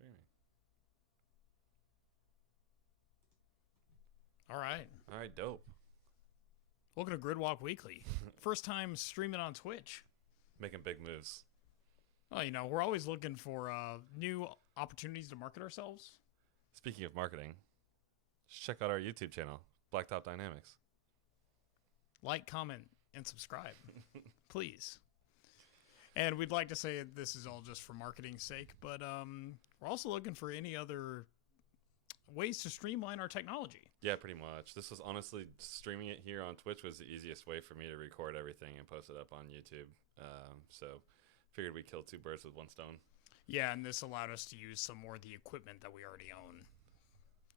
streaming. All right. All right, dope. Welcome to Gridwalk Weekly. First time streaming on Twitch. Making big moves. Well, we're always looking for new opportunities to market ourselves. Speaking of marketing, check out our YouTube channel, Blacktop Dynamics. Like, comment, and subscribe, please. And we'd like to say this is all just for marketing's sake, but we're also looking for any other ways to streamline our technology. Yeah, pretty much. This was honestly, streaming it here on Twitch was the easiest way for me to record everything and post it up on YouTube. So figured we'd kill two birds with one stone. Yeah, and this allowed us to use some more of the equipment that we already own.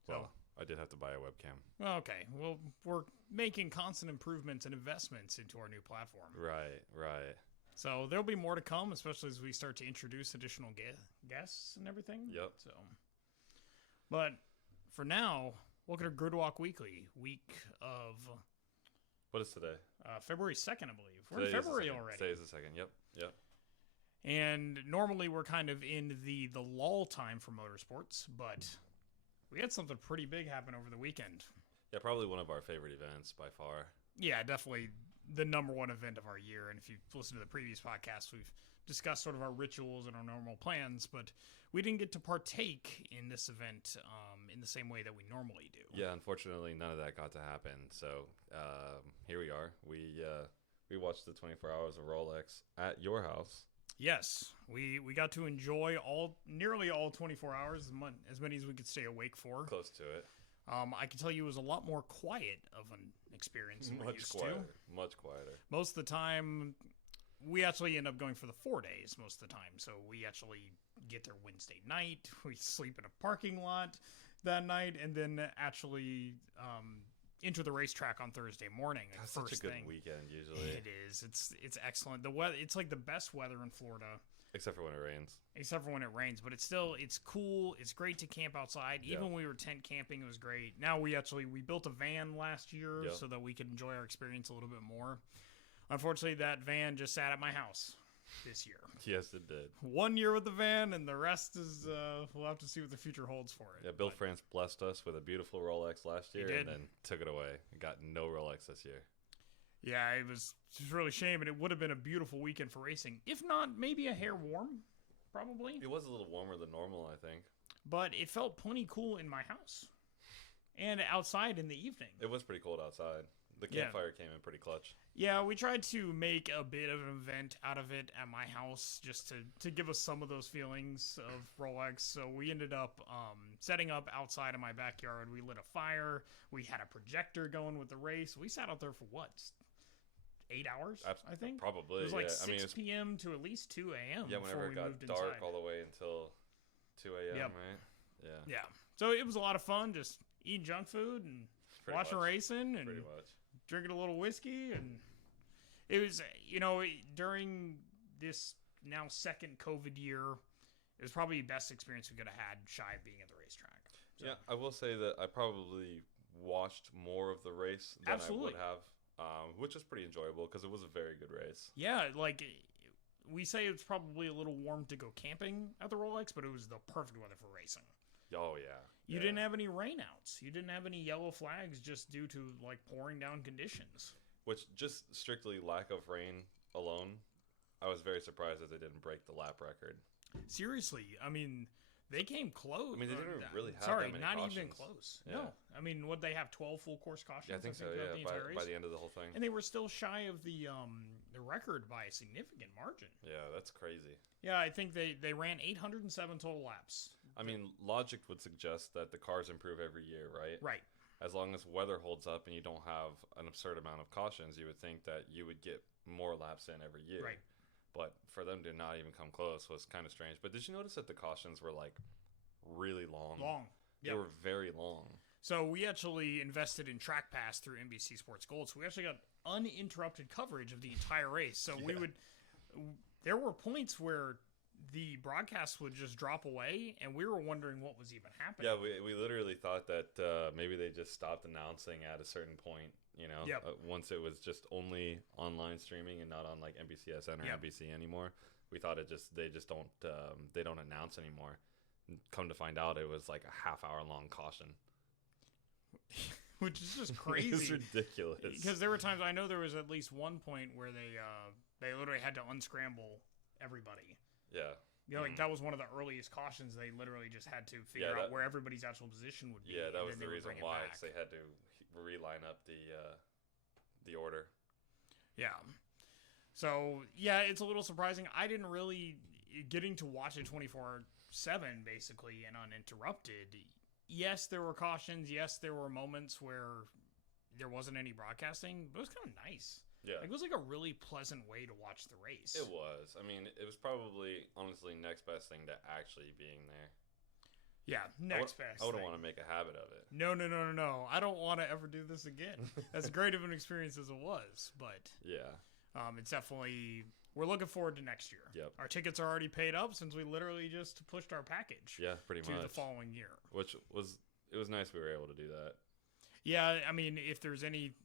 Well, I did have to buy a webcam. Okay. Well, we're making constant improvements and investments into our new platform. Right. So there'll be more to come, especially as we start to introduce additional guests and everything. Yep. But for now, welcome to Gridwalk Weekly, week of... What is today? February 2nd, I believe. We're in February already. Today is the 2nd. Yep. And normally we're kind of in the lull time for motorsports, but we had something pretty big happen over the weekend. Yeah, probably one of our favorite events by far. Yeah, definitely the number one event of our year. And if you listen to the previous podcast, we've discussed sort of our rituals and our normal plans, but we didn't get to partake in this event in the same way that we normally do. Yeah, unfortunately, none of that got to happen. So here we are. We watched the 24 hours of Rolex at your house. Yes, we got to enjoy nearly all 24 hours, as many as we could stay awake for. Close to it. I can tell you it was a lot more quiet of an experience than we used to. Much quieter. Most of the time, we actually end up going for the 4 days most of the time. So we actually get there Wednesday night. We sleep in a parking lot that night, and then actually enter the racetrack on Thursday morning. That's such a good weekend usually. It is. It's excellent. The weather. It's like the best weather in Florida. Except for when it rains. But it's cool. It's great to camp outside. Even when we were tent camping, it was great. Now we built a van last year so that we could enjoy our experience a little bit more. Unfortunately, that van just sat at my house this year. Yes, it did. 1 year with the van, and the rest is we'll have to see what the future holds for it. Yeah, Bill France blessed us with a beautiful Rolex last year and then took it away. We got no Rolex this year. Yeah, it was just really a shame, and it would have been a beautiful weekend for racing. If not, maybe a hair warm, probably. It was a little warmer than normal, I think. But it felt plenty cool in my house. And outside in the evening. It was pretty cold outside. The campfire came in pretty clutch. Yeah, we tried to make a bit of an event out of it at my house just to give us some of those feelings of Rolex. So we ended up setting up outside of my backyard. We lit a fire. We had a projector going with the race. We sat out there for what? 8 hours, I think? Probably. It was like 6 p.m. to at least 2 a.m. Yeah, whenever it got dark all the way until 2 a.m., right? Yeah. So it was a lot of fun just eating junk food and watching racing and drinking a little whiskey. And it was, during this now second COVID year, it was probably the best experience we could have had shy of being at the racetrack. So. Yeah, I will say that I probably watched more of the race than I would have. Which was pretty enjoyable because it was a very good race. Yeah, like we say it's probably a little warm to go camping at the Rolex, but it was the perfect weather for racing. Oh, yeah. You didn't have any rainouts. You didn't have any yellow flags just due to like pouring down conditions. Which, just strictly lack of rain alone, I was very surprised that they didn't break the lap record. Seriously, I mean... They came close. I mean, they didn't really have that many not cautions. Even close. Yeah. No. I mean, would they have 12 full course cautions? Yeah, I think so, yeah, by the end of the whole thing. And they were still shy of the record by a significant margin. Yeah, that's crazy. Yeah, I think they ran 807 total laps. I mean, logic would suggest that the cars improve every year, right? Right. As long as weather holds up and you don't have an absurd amount of cautions, you would think that you would get more laps in every year. Right. But for them to not even come close was kind of strange. But did you notice that the cautions were like really long? They were very long. So we actually invested in Track Pass through NBC Sports Gold. So we actually got uninterrupted coverage of the entire race. So there were points where the broadcast would just drop away, and we were wondering what was even happening. Yeah, we literally thought that maybe they just stopped announcing at a certain point. Once it was just only online streaming and not on like NBCSN or NBC anymore, we thought they don't announce anymore. come to find out, it was like a half-hour-long caution. Which is just crazy. It's ridiculous. Because there were times, I know there was at least one point where they literally had to unscramble everybody. Yeah. You know, like that was one of the earliest cautions. They literally just had to figure out where everybody's actual position would be. Yeah, that was the reason why. They had to reline up the order. Yeah. So, yeah, it's a little surprising. I didn't really... Getting to watch it 24/7, basically, and uninterrupted. Yes, there were cautions. Yes, there were moments where there wasn't any broadcasting. But it was kind of nice. Yeah. Like, it was like a really pleasant way to watch the race. It was. I mean, it was probably, honestly, next best thing to actually being there. Yeah, next best. I wouldn't want to make a habit of it. No. I don't want to ever do this again. As great of an experience as it was, but yeah, it's definitely. We're looking forward to next year. Yep. Our tickets are already paid up since we literally just pushed our package. Yeah, pretty much. To the following year. Which was nice we were able to do that. Yeah, I mean, if there's any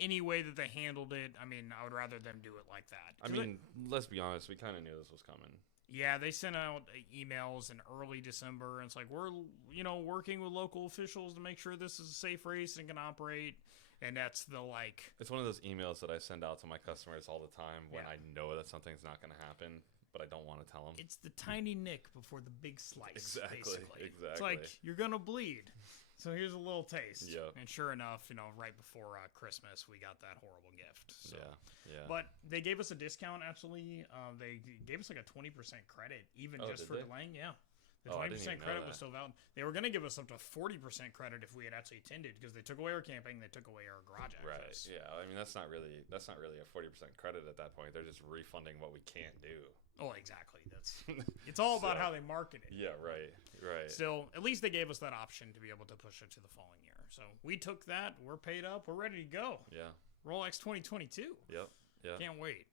way that they handled it, I mean, I would rather them do it like that. I mean, let's be honest, we kind of knew this was coming. Yeah, they sent out emails in early December, and it's like, we're, working with local officials to make sure this is a safe race and can operate. And that's the, It's one of those emails that I send out to my customers all the time when I know that something's not going to happen, but I don't want to tell them. It's the tiny nick before the big slice, Exactly. It's like, you're going to bleed. So here's a little taste. Yep. And sure enough, right before Christmas, we got that horrible gift. So. Yeah. But they gave us a discount, actually. They gave us like a 20% credit, even just for delaying. Yeah. The 20% credit was still valid. They were going to give us up to 40% credit if we had actually attended, because they took away our camping, they took away our garage access. Right. Yeah. I mean, that's not really a 40% credit at that point. They're just refunding what we can't do. Oh, exactly. It's all about how they market it. Yeah. Right. Still, at least they gave us that option to be able to push it to the following year. So we took that. We're paid up. We're ready to go. Yeah. Rolex 2022. Yep. Yeah. Can't wait.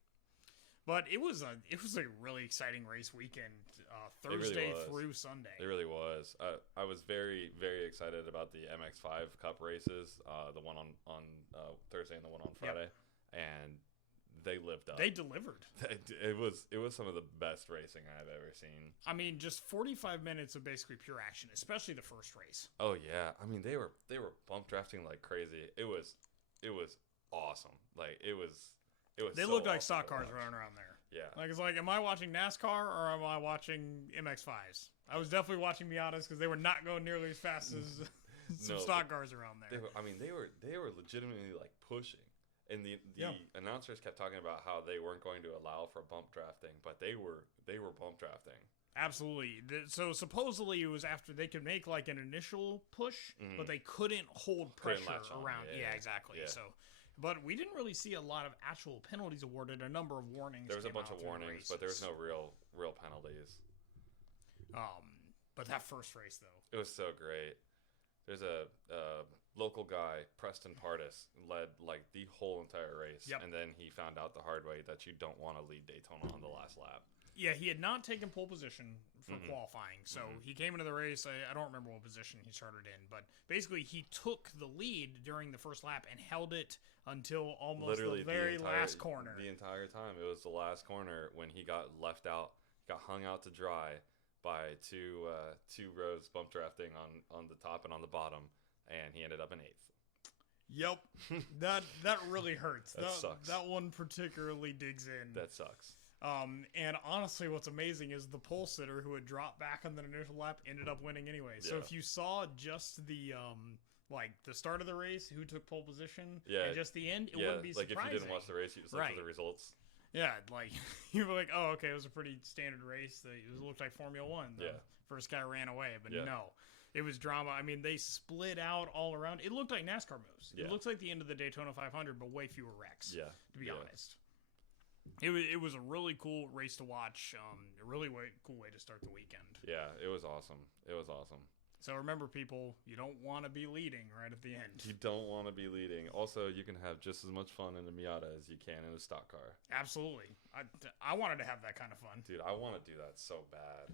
But it was a really exciting race weekend, Thursday through Sunday. It really was. I was very, very excited about the MX5 Cup races, the one on Thursday and the one on Friday, and they lived up. They delivered. It was some of the best racing I've ever seen. I mean, just 45 minutes of basically pure action, especially the first race. Oh yeah, I mean they were bump drafting like crazy. It was awesome. Like it was. They looked like stock cars running around there. Yeah. It's like, am I watching NASCAR or am I watching MX5s? I was definitely watching Miatas because they were not going nearly as fast as some stock cars around there. They were legitimately like pushing, and the announcers kept talking about how they weren't going to allow for bump drafting, but they were bump drafting. Absolutely. So supposedly it was after they could make like an initial push, but they couldn't hold pressure around. Yeah, exactly. Yeah. So. But we didn't really see a lot of actual penalties awarded. A number of warnings. There was a bunch of warnings, but there was no real penalties. But that first race, though, it was so great. There's a local guy, Preston Pardis, led like the whole entire race, and then he found out the hard way that you don't want to lead Daytona on the last lap. Yeah, he had not taken pole position for qualifying, so he came into the race. I don't remember what position he started in, but basically he took the lead during the first lap and held it until almost the very last corner. The entire time. It was the last corner when he got left out, got hung out to dry by two rows bump drafting on the top and on the bottom, and he ended up in 8th. Yep. that really hurts. That sucks. That one particularly digs in. That sucks. And honestly, what's amazing is the pole sitter who had dropped back on the initial lap ended up winning anyway. So if you saw just the the start of the race, who took pole position, and just the end, it wouldn't be surprising. Like if you didn't watch the race, you just looked at the results. Yeah, like you were like, oh, okay, it was a pretty standard race. It looked like Formula One. The first guy ran away, but no. It was drama. I mean, they split out all around. It looked like NASCAR moves. It looks like the end of the Daytona 500, but way fewer wrecks. Yeah, to be honest. It was a really cool race to watch. A really cool way to start the weekend. Yeah, it was awesome. So remember, people, you don't want to be leading right at the end. You don't want to be leading. Also, you can have just as much fun in a Miata as you can in a stock car. Absolutely. I wanted to have that kind of fun. Dude, I want to do that so bad.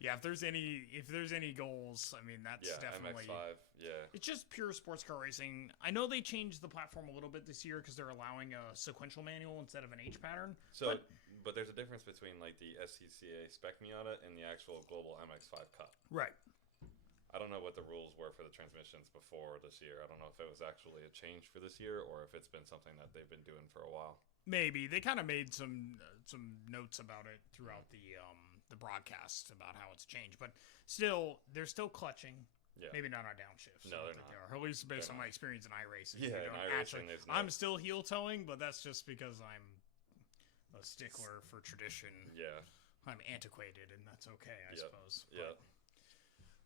Yeah, if there's any goals, I mean, that's definitely MX5. Yeah, it's just pure sports car racing. I know they changed the platform a little bit this year because they're allowing a sequential manual instead of an H pattern. So but there's a difference between like the SCCA spec Miata and the actual global MX-5 Cup. Right. I don't know what the rules were for the transmissions before this year. I don't know if it was actually a change for this year or if it's been something that they've been doing for a while. Maybe they kind of made some notes about it throughout the broadcast about how it's changed, but still they're still clutching. Yeah. Maybe not on downshifts. No, they're not. They are, at least based on my experience in iRacing. Yeah, in iRacing, there's no... I'm still heel towing, but that's just because I'm a stickler for tradition. Yeah. I'm antiquated, and that's okay, I suppose. Yeah.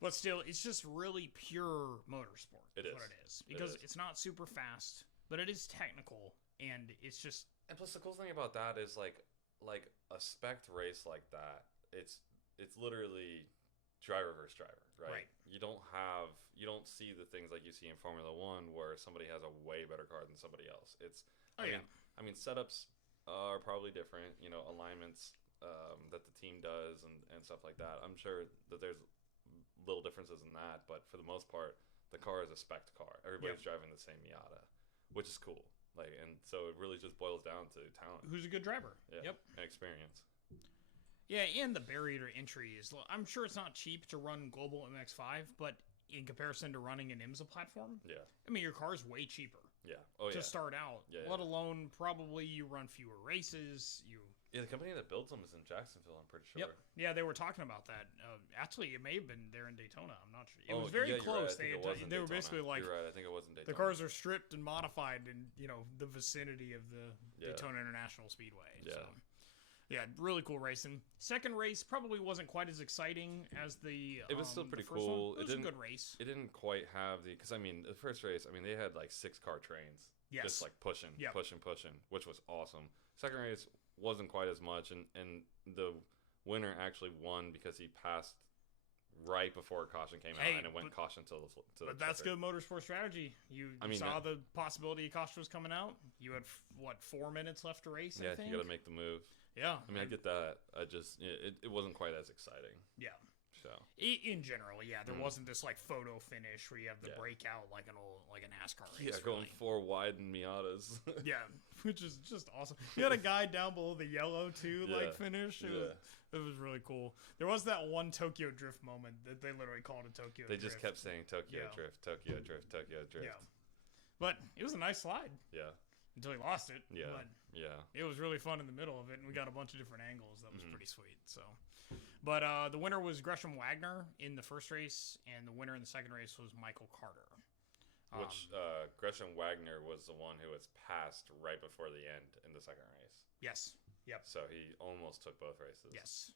But still, it's just really pure motorsport. It is what it is. Because it's not super fast, but it is technical, and it's just... And plus, the cool thing about that is, like a spec'd race like that, it's literally driver versus driver, right? You don't see the things like you see in Formula One where somebody has a way better car than somebody else. I mean, setups are probably different, alignments that the team does and stuff like that. I'm sure that there's little differences in that, but for the most part, the car is a spec'd car. Everybody's driving the same Miata, which is cool. And so it really just boils down to talent. Who's a good driver? Yeah. And experience. Yeah, and the barrier to entry is... I'm sure it's not cheap to run Global MX-5, but in comparison to running an IMSA platform, I mean, your car's way cheaper. Yeah. To start out. Let alone probably you run fewer races. Yeah, the company that builds them is in Jacksonville, I'm pretty sure. Yep. Yeah, they were talking about that. Actually, it may have been there in Daytona. I'm not sure. It was very close. Right. They were basically like... You're right. I think it was in Daytona. The cars are stripped and modified in, the vicinity of the Daytona International Speedway. Yeah. So, yeah, really cool racing. Second race probably wasn't quite as exciting as the... It was still pretty cool. It was a good race. It didn't quite have the... Because, I mean, the first race, they had like 6-car trains. Yes. Just like pushing, which was awesome. Second race wasn't quite as much, and the winner actually won because he passed right before caution came out, and it went caution to the But that's good motorsport strategy. You saw the possibility caution was coming out. You had 4 minutes left to race. Yeah, I think? You got to make the move. Yeah, I get that. I just it wasn't quite as exciting. Yeah. So in general, there wasn't this like photo finish where you have the breakout like a NASCAR race. Yeah, going 4 wide in Miatas. Yeah, which is just awesome. You had a guy down below the yellow too, like finish. It was really cool. There was that one Tokyo Drift moment that they literally called a Tokyo Drift. They just kept saying Tokyo Drift, Tokyo Drift, Tokyo Drift. Yeah, but it was a nice slide. Yeah. Until he lost it. Yeah. But it was really fun in the middle of it, and we got a bunch of different angles. That was pretty sweet. So. But the winner was Gresham Wagner in the first race, and the winner in the second race was Michael Carter. Which Gresham Wagner was the one who was passed right before the end in the second race. Yes. Yep. So he almost took both races. Yes.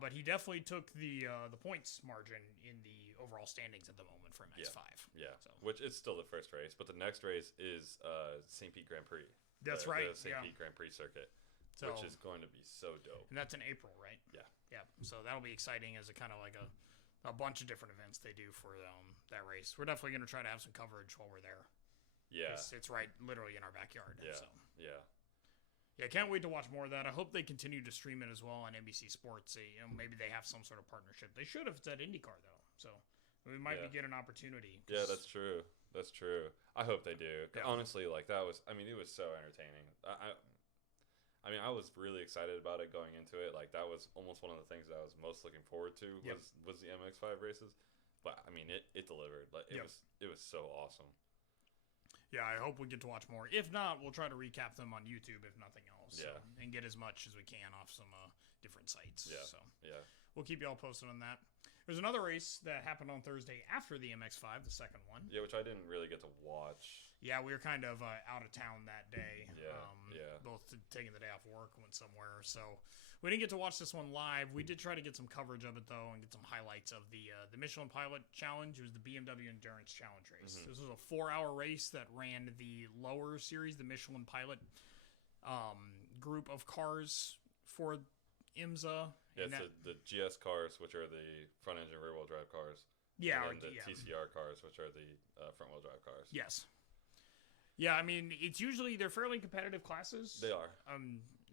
But he definitely took the points margin in the overall standings at the moment for MX-5. Yeah. So. Which is still the first race, but the next race is St. Pete Grand Prix. That's right. The St. Pete Grand Prix circuit. So, which is going to be so dope. And that's in April, right? Yeah. Yeah. So that'll be exciting as a kind of like a bunch of different events they do for that race. We're definitely going to try to have some coverage while we're there. Yeah. It's right literally in our backyard. Yeah. So. Yeah. Yeah, can't wait to watch more of that. I hope they continue to stream it as well on NBC Sports. Maybe they have some sort of partnership. They should if it's at IndyCar, though. So we might get an opportunity. Yeah, that's true. That's true. I hope they do. Yeah. Honestly, like that was, it was so entertaining. I was really excited about it going into it. Like that was almost one of the things that I was most looking forward to was the MX-5 races. But it delivered. Like it was so awesome. Yeah, I hope we get to watch more. If not, we'll try to recap them on YouTube, if nothing else. Yeah. And get as much as we can off some different sites. Yeah. So yeah. We'll keep you all posted on that. There's another race that happened on Thursday after the MX-5, the second one. Yeah, which I didn't really get to watch. Yeah, we were kind of out of town that day. Yeah. Both taking the day off work, went somewhere. So we didn't get to watch this one live. We did try to get some coverage of it, though, and get some highlights of the Michelin Pilot Challenge. It was the BMW Endurance Challenge race. Mm-hmm. This was a 4-hour race that ran the lower series, the Michelin Pilot group of cars for IMSA. Yeah, it's the GS cars, which are the front-engine rear-wheel drive cars. Yeah. And then the TCR cars, which are the front-wheel drive cars. Yes. Yeah, they're fairly competitive classes. They are.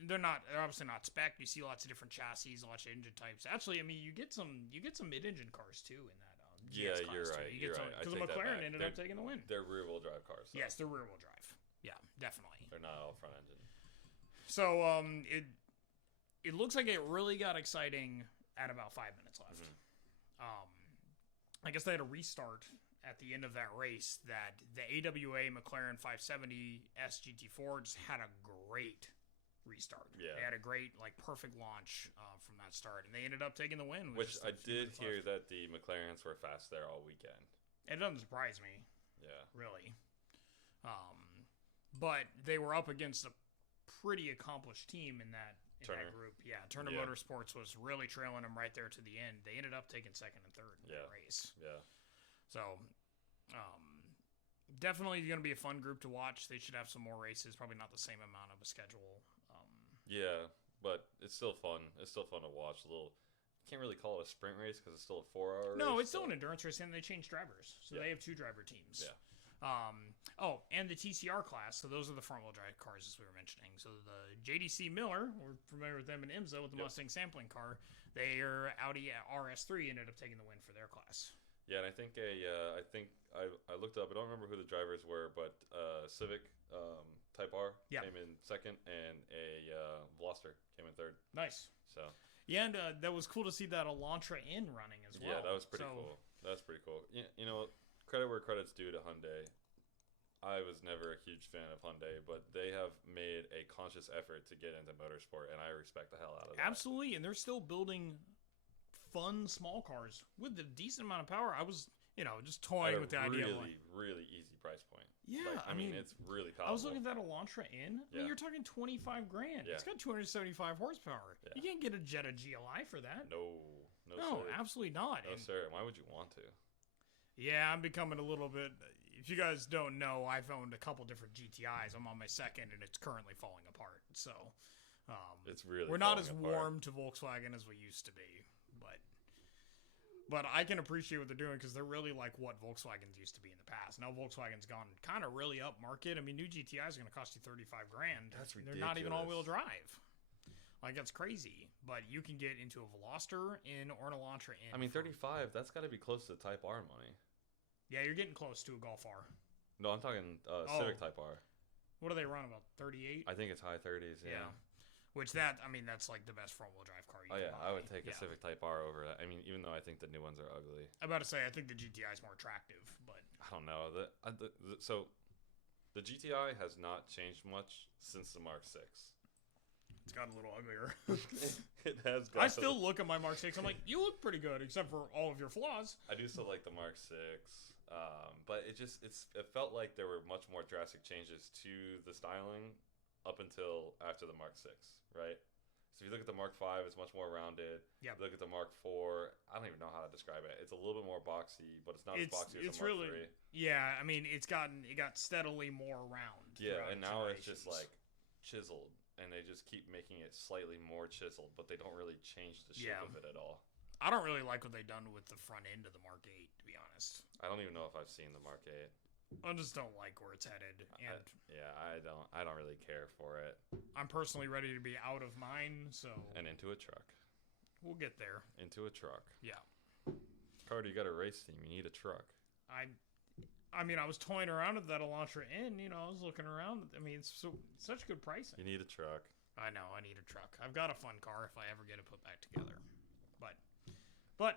They're obviously not spec. You see lots of different chassis, lots of engine types. Actually, you get some mid-engine cars too in that. GS you're class right. Too. You're right. Because the McLaren ended up taking the win. They're rear-wheel drive cars. Yes, they're rear-wheel drive. Yeah, definitely. They're not all front-engine. So it looks like it really got exciting at about 5 minutes left. I guess they had a restart at the end of that race that the AWA McLaren 570 SGT4 just had a great restart. Yeah. They had a great, perfect launch from that start, and they ended up taking the win. Which I did hear that the McLarens were fast there all weekend. It doesn't surprise me. Yeah. Really. But they were up against a pretty accomplished team in that group. Yeah, Turner Motorsports was really trailing them right there to the end. They ended up taking second and third in that race. Yeah. So, definitely going to be a fun group to watch. They should have some more races. Probably not the same amount of a schedule. Yeah, but it's still fun. It's still fun to watch. Can't really call it a sprint race because it's still a 4-hour race. No, it's still an endurance race, and they changed drivers. So they have 2 driver teams. Yeah. And the TCR class. So those are the front-wheel drive cars, as we were mentioning. So the JDC Miller, we're familiar with them in IMSA with the Mustang sampling car. Their Audi RS3 ended up taking the win for their class. Yeah, and I think I looked up. I don't remember who the drivers were, but Civic Type R came in second, and a Veloster came in third. Nice. So. Yeah, and that was cool to see that Elantra in running as well. Yeah, that was pretty cool. That's pretty cool. You know, credit where credit's due to Hyundai. I was never a huge fan of Hyundai, but they have made a conscious effort to get into motorsport, and I respect the hell out of that. Absolutely, and they're still building fun small cars with a decent amount of power. I was, just toying with the idea of really easy price point. Yeah, I mean, it's really powerful. I was looking at that Elantra in. I mean, you're talking $25,000. Yeah. It's got 275 horsepower. Yeah. You can't get a Jetta GLI for that. No, sir. Absolutely not. No, sir. Why would you want to? Yeah, I'm becoming a little bit. If you guys don't know, I've owned a couple different GTIs. I'm on my second, and it's currently falling apart. So, it's really we're not as warm to Volkswagen as we used to be, but I can appreciate what they're doing because they're really like what Volkswagens used to be in the past. Now Volkswagen's gone kind of really up market. I mean, new GTIs are going to cost you $35,000. That's ridiculous. They're not even all-wheel drive. That's crazy. But you can get into a Veloster in or an Elantra in. I mean, 35. That's got to be close to Type R money. Yeah, you're getting close to a Golf R. No, I'm talking Civic Type R. What do they run, about 38? I think it's high 30s, yeah. Which that's like the best front-wheel drive car you can buy. I would take a Civic Type R over that. I mean, even though I think the new ones are ugly. I'm about to say, I think the GTI is more attractive, but... I don't know. So, the GTI has not changed much since the Mark 6. It's gotten a little uglier. It has I still look at my Mark 6. I'm like, you look pretty good, except for all of your flaws. I do still like the Mark 6. But it felt like there were much more drastic changes to the styling up until after the Mark 6, right? So if you look at the Mark 5, it's much more rounded. Yeah. Look at the Mark 4, I don't even know how to describe it. It's a little bit more boxy, but it's not as boxy as the Mark 3. Yeah, I mean, it got steadily more round. Yeah, and now it's just like chiseled, and they just keep making it slightly more chiseled, but they don't really change the shape of it at all. I don't really like what they've done with the front end of the Mark 8, to be honest. I don't even know if I've seen the Mark 8. I just don't like where it's headed. And I don't really care for it. I'm personally ready to be out of mine, so... And into a truck. We'll get there. Into a truck. Yeah. Carter, you got a race team. You need a truck. I mean, I was toying around with that Elantra N. I was looking around. I mean, it's such good pricing. You need a truck. I know, I need a truck. I've got a fun car if I ever get it put back together. But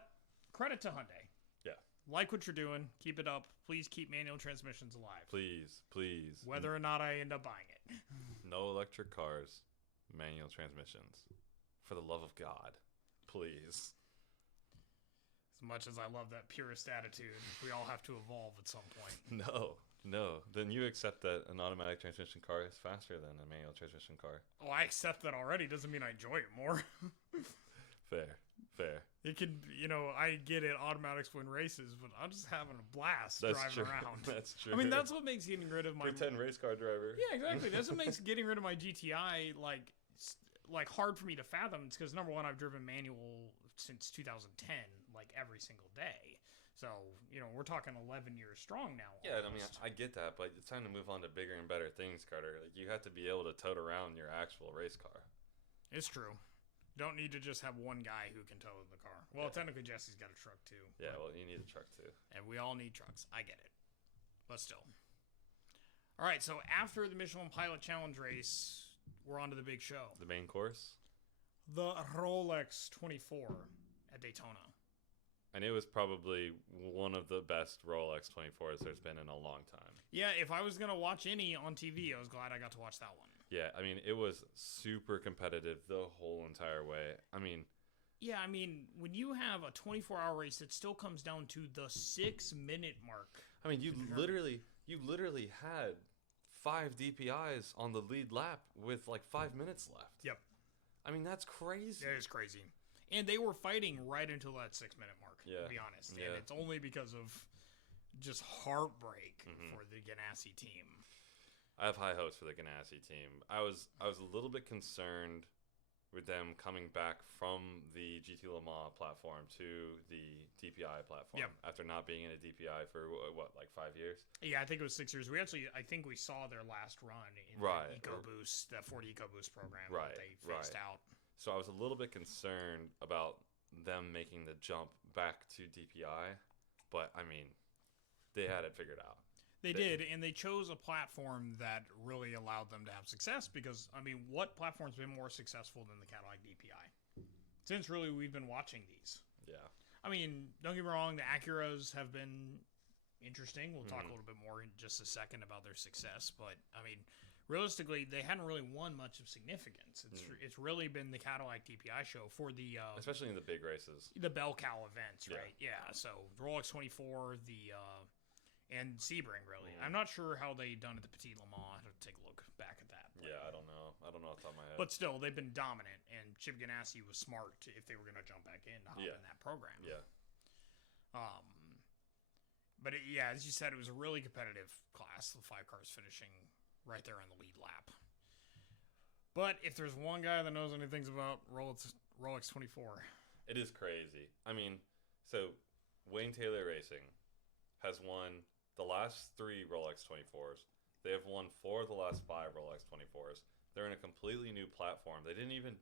credit to Hyundai. Yeah. Like what you're doing. Keep it up. Please keep manual transmissions alive. Please. Whether or not I end up buying it. No electric cars. Manual transmissions. For the love of God. Please. As much as I love that purist attitude, we all have to evolve at some point. No. Then you accept that an automatic transmission car is faster than a manual transmission car. Oh, I accept that already. Doesn't mean I enjoy it more. Fair. It can, I get it, automatics win races, but I'm just having a blast driving around. That's true. I mean, that's what makes getting rid of my... Pretend race car driver. Yeah, exactly. That's what makes getting rid of my GTI, hard for me to fathom. It's because, number one, I've driven manual since 2010, every single day. So, we're talking 11 years strong now. Yeah, almost. I get that, but it's time to move on to bigger and better things, Carter. You have to be able to tote around your actual race car. It's true. Don't need to just have one guy who can tow the car. Well, technically, Jesse's got a truck, too. Yeah, well, you need a truck, too. And we all need trucks. I get it. But still. All right, so after the Michelin Pilot Challenge race, we're on to the big show. The main course? The Rolex 24 at Daytona. And it was probably one of the best Rolex 24s there's been in a long time. Yeah, if I was going to watch any on TV, I was glad I got to watch that one. Yeah, I mean, it was super competitive the whole entire way. Yeah, when you have a 24-hour race that still comes down to the 6-minute mark. You literally had 5 DPIs on the lead lap with like 5 minutes left. Yep. That's crazy. It is crazy. And they were fighting right until that 6-minute mark, to be honest. Yeah. And it's only because of just heartbreak for the Ganassi team. I have high hopes for the Ganassi team. I was a little bit concerned with them coming back from the GT Le Mans platform to the DPI platform after not being in a DPI for, like 5 years? Yeah, I think it was 6 years. I think we saw their last run in the EcoBoost, the Ford EcoBoost program that they phased out. So I was a little bit concerned about them making the jump back to DPI, but they had it figured out. They did, and they chose a platform that really allowed them to have success because, what platform's been more successful than the Cadillac DPI? Since really we've been watching these. Yeah. Don't get me wrong, the Acuras have been interesting. We'll talk a little bit more in just a second about their success, but, realistically, they hadn't really won much of significance. It's really been the Cadillac DPI show for the... especially in the big races. The Bell Cow events, right? Yeah, so the Rolex 24, and Sebring, really. I'm not sure how they done at the Petit Le Mans. I have to take a look back at that. Yeah, I don't know. I don't know off the top of my head. But still, they've been dominant, and Chip Ganassi was smart if they were going to jump back in to hop in that program. Yeah. But as you said, it was a really competitive class. The 5 cars finishing right there on the lead lap. But if there's one guy that knows anything about Rolex 24, it is crazy. So Wayne Taylor Racing has won the last 3 Rolex 24s. They have won 4 of the last 5 Rolex 24s. They're in a completely new platform. They didn't even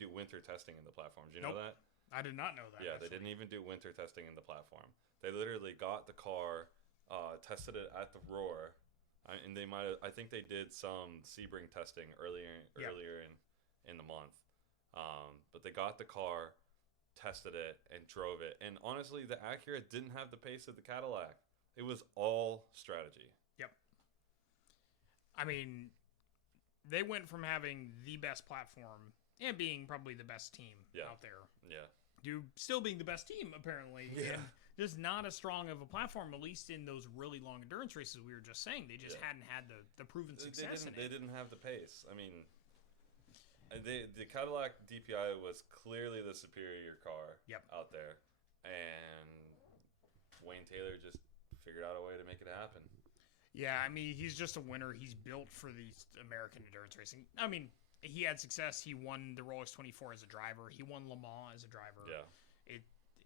do winter testing in the platform. Did you know that? I did not know that. Yeah, they didn't even do winter testing in the platform. They literally got the car, tested it at the Roar, and I think they did some Sebring testing earlier in the month. But they got the car, tested it, and drove it. And honestly, the Acura didn't have the pace of the Cadillac. It was all strategy. Yep. They went from having the best platform and being probably the best team out there. Yeah. To still being the best team, apparently. Yeah. And just not as strong of a platform, at least in those really long endurance races we were just saying. They just hadn't had the proven success in it. They didn't have the pace. The Cadillac DPI was clearly the superior car out there. And Wayne Taylor just figured out a way to make it happen. Yeah, he's just a winner. He's built for these American endurance racing. He had success. He won the Rolex 24 as a driver. He won Le Mans as a driver. Yeah.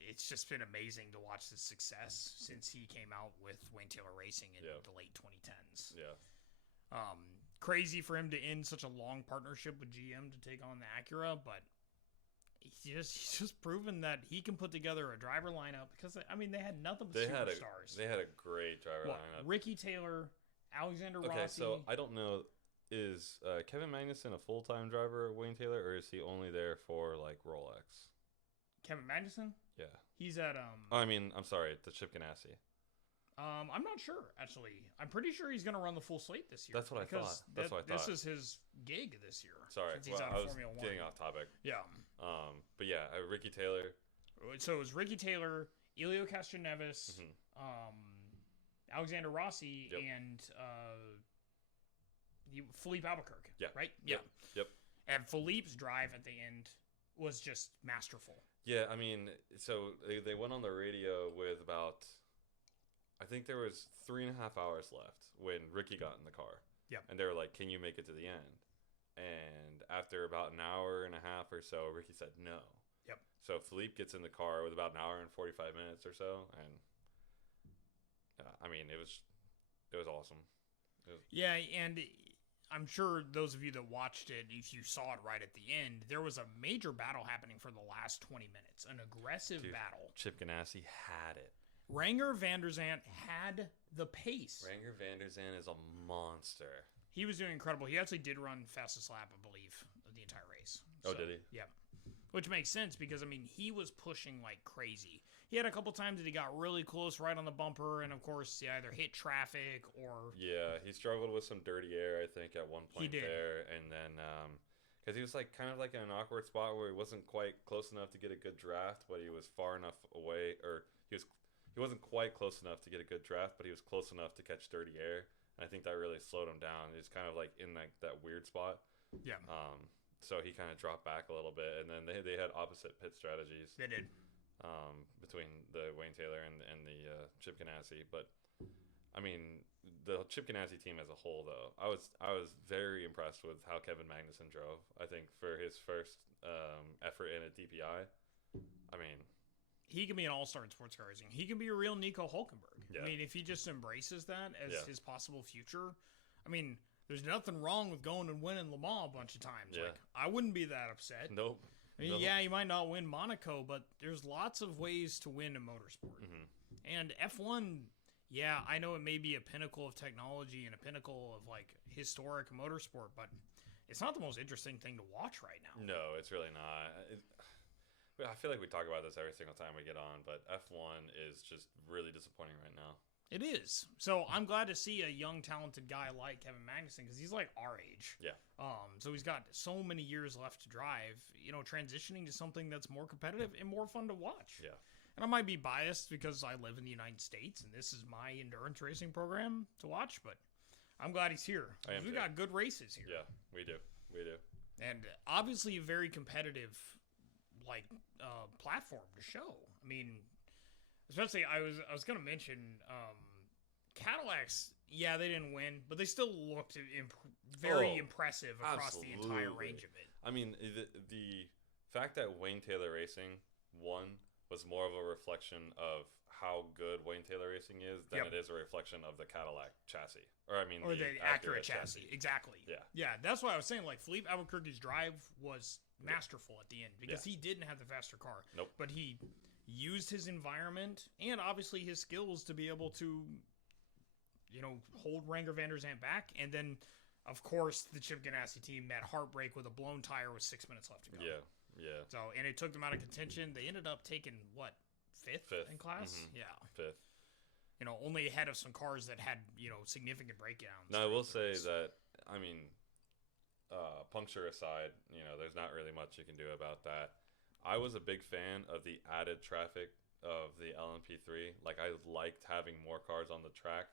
It's just been amazing to watch the success since he came out with Wayne Taylor Racing in the late 2010s. Yeah. Crazy for him to end such a long partnership with GM to take on the Acura, but he's just proven that he can put together a driver lineup because they had nothing but superstars. They had a great driver lineup. Ricky Taylor, Alexander Rossi. Okay, so I don't know, is Kevin Magnussen a full-time driver at Wayne Taylor, or is he only there for like Rolex? Kevin Magnussen? Yeah. He's at I'm sorry, the Chip Ganassi. I'm not sure, actually. I'm pretty sure he's going to run the full slate this year. That's what I thought. This is his gig this year. Sorry, since he's out of Formula 1. Getting off topic. Yeah. But yeah, Ricky Taylor. So it was Ricky Taylor, Elio Castroneves, Alexander Rossi, and Philippe Albuquerque. Yeah. Right? Yeah. Yep. And Philippe's drive at the end was just masterful. Yeah, so they went on the radio with about, I think there was 3.5 hours left when Ricky got in the car. Yep. And they were like, can you make it to the end? And after about an hour and a half or so, Ricky said no. Yep. So Philippe gets in the car with about an hour and 45 minutes or so, and it was awesome. Yeah, and I'm sure those of you that watched it, if you saw it right at the end, there was a major battle happening for the last 20 minutes, an aggressive battle. Chip Ganassi had it. Renger van der Zandt had the pace. Renger van der Zandt is a monster. He was doing incredible. He actually did run fastest lap, I believe, of the entire race. Oh, did he? Yeah. Which makes sense because, I mean, he was pushing like crazy. He had a couple times that he got really close right on the bumper, and of course, he either hit traffic or... Yeah, he struggled with some dirty air, I think, at one point there. And then, because he was like kind of like in an awkward spot where he wasn't quite close enough to get a good draft, but he was far enough away, or he wasn't quite close enough to get a good draft, but he was close enough to catch dirty air. And I think that really slowed him down. He's kind of like in that weird spot. Yeah. So he kind of dropped back a little bit, and then they had opposite pit strategies. They did. Between the Wayne Taylor and the Chip Ganassi, but I mean the Chip Ganassi team as a whole, though, I was very impressed with how Kevin Magnussen drove. I think for his first effort in a DPI, I mean, he can be an all-star in sports car racing. He can be a real Nico Hulkenberg. Yeah. I mean, if he just embraces that as his possible future, I mean, there's nothing wrong with going and winning Le Mans a bunch of times. Yeah. Like, I wouldn't be that upset. Nope. I mean, yeah, you might not win Monaco, but there's lots of ways to win in motorsport. Mm-hmm. And F1, yeah, I know it may be a pinnacle of technology and a pinnacle of, like, historic motorsport, but it's not the most interesting thing to watch right now. No, it's really not. I feel like we talk about this every single time we get on, but F1 is just really disappointing right now. It is. So I'm glad to see a young, talented guy like Kevin Magnussen because he's like our age. Yeah. So he's got so many years left to drive, you know, transitioning to something that's more competitive and more fun to watch. Yeah. And I might be biased because I live in the United States and this is my endurance racing program to watch, but I'm glad he's here. We got good races here. Yeah, we do. We do. And obviously a very competitive, like, platform to show. I mean, especially I was going to mention Cadillacs. Yeah, they didn't win, but they still looked very impressive across the entire range of it. I mean, the fact that Wayne Taylor Racing won was more of a reflection of how good Wayne Taylor Racing is than it is a reflection of the Cadillac chassis. Or the Acura chassis. Exactly. Yeah. Yeah, that's why I was saying, like, Philippe Albuquerque's drive was masterful at the end because he didn't have the faster car. Nope. But he used his environment and obviously his skills to be able to, you know, hold Renger van der Zandt back. And then, of course, the Chip Ganassi team met heartbreak with a blown tire with 6 minutes left to go. Yeah, yeah. So, and it took them out of contention. They ended up taking, what, fifth in class? Mm-hmm. Yeah. Fifth. You know, only ahead of some cars that had, you know, significant breakdowns. Now, I will say that, I mean, puncture aside, you know, there's not really much you can do about that. I was a big fan of the added traffic of the LMP3. Like, I liked having more cars on the track,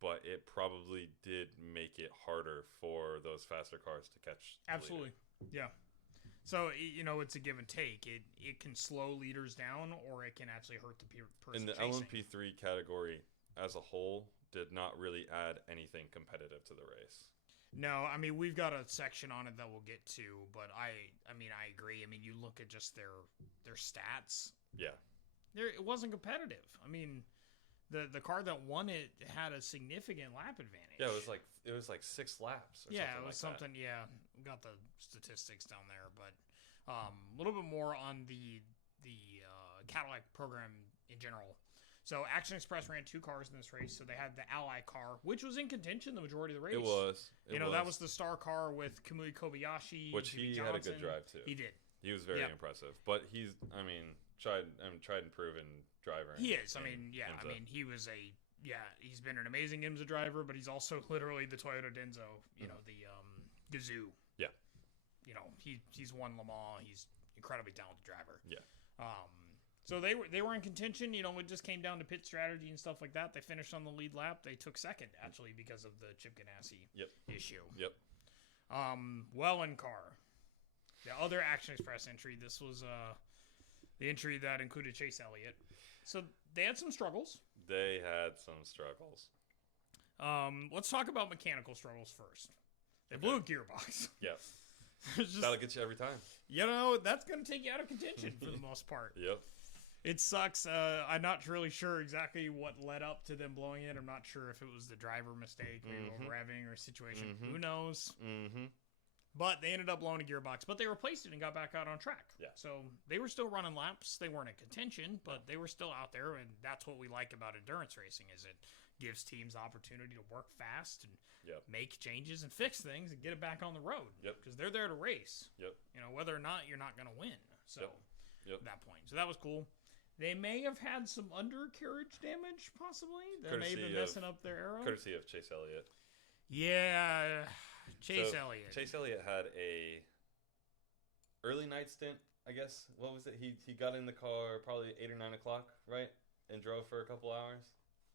but it probably did make it harder for those faster cars to catch. Absolutely, yeah. So, you know, it's a give and take. It can slow leaders down, or it can actually hurt the person In the chasing. LMP3 category as a whole, did not really add anything competitive to the race. No, I mean, we've got a section on it that we'll get to, but I mean, I agree. I mean, you look at just their stats. Yeah. It wasn't competitive. I mean, the car that won it had a significant lap advantage. Yeah, it was like 6 laps. Or yeah, something it was like something. That. Yeah, we got the statistics down there, but a little bit more on the Cadillac program in general. So Action Express ran 2 cars in this race. So they had the Ally car, which was in contention the majority of the race. It was. That was the star car with Kamui Kobayashi, which Jimmy he Johnson. had a good drive too. He did. He was very impressive. But he's, I mean, tried and proven driver. He is. I mean, yeah. I mean, he was he's been an amazing IMSA driver, but he's also literally the Toyota Denso. You know, the Gazoo. Yeah. You know, he's won Le Mans. He's incredibly talented driver. Yeah. So they were in contention. You know, it just came down to pit strategy and stuff like that. They finished on the lead lap. They took second actually because of the Chip Ganassi issue. Yep. Wellen car, the other Action Express entry. This was the entry that included Chase Elliott. So they had some struggles. Let's talk about mechanical struggles first. They blew a gearbox. Yep. That'll get you every time. You know, that's going to take you out of contention for the most part. Yep. It sucks. I'm not really sure exactly what led up to them blowing it. I'm not sure if it was the driver mistake, maybe over-revving or situation. Who knows? But they ended up blowing a gearbox. But they replaced it and got back out on track. Yeah. So they were still running laps. They weren't in contention, but they were still out there. And that's what we like about endurance racing is it gives teams the opportunity to work fast and Yep. make changes and fix things and get it back on the road. Yep. Because they're there to race. Yep. Whether or not you're not going to win. So Yep. at that point. So that was cool. They may have had some undercarriage damage, possibly. That may have been messing up their arrow. Courtesy of Chase Elliott. Yeah. Chase Elliott. Chase Elliott had a early night stint, I guess. What was it? He got in the car probably 8 or 9 o'clock, right? And drove for a couple hours?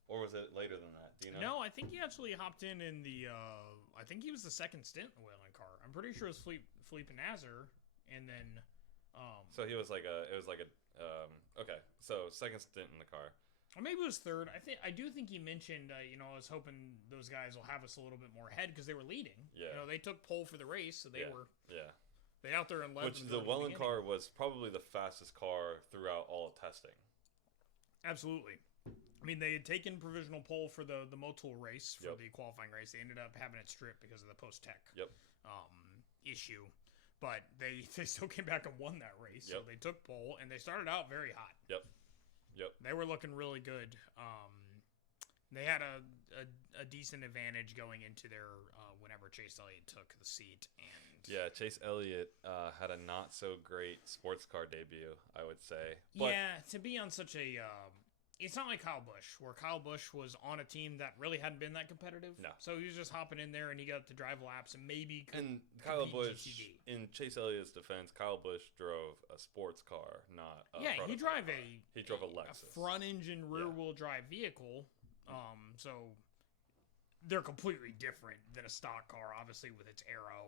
Or was it later than that? Do you know? No, I think he actually hopped in the, I think he was the second stint in the Whelen car. I'm pretty sure it was Felipe Nasr, and then, So he was okay, so second stint in the car. Or maybe it was third. I do think he mentioned, I was hoping those guys will have us a little bit more ahead because they were leading. Yeah. They took pole for the race, so they were. Yeah. They out there and led. Which the Whelen car was probably the fastest car throughout all of testing. Absolutely. I mean, they had taken provisional pole for the Motul race, for Yep. the qualifying race. They ended up having it stripped because of the post-tech issue. But they still came back and won that race. Yep. So they took pole, and they started out very hot. Yep. They were looking really good. They had a decent advantage going into their whenever Chase Elliott took the seat. And Yeah, Chase Elliott had a not-so-great sports car debut, I would say. But to be on such a... it's not like Kyle Busch, where Kyle Busch was on a team that really hadn't been that competitive. No. So he was just hopping in there, and he got to drive laps and maybe Kyle compete Busch, GTD. in Chase Elliott's defense, Kyle Busch drove a sports car, not a he prototype drove car. He drove a Lexus. a front-engine, rear-wheel drive vehicle. So they're completely different than a stock car, obviously, with its arrow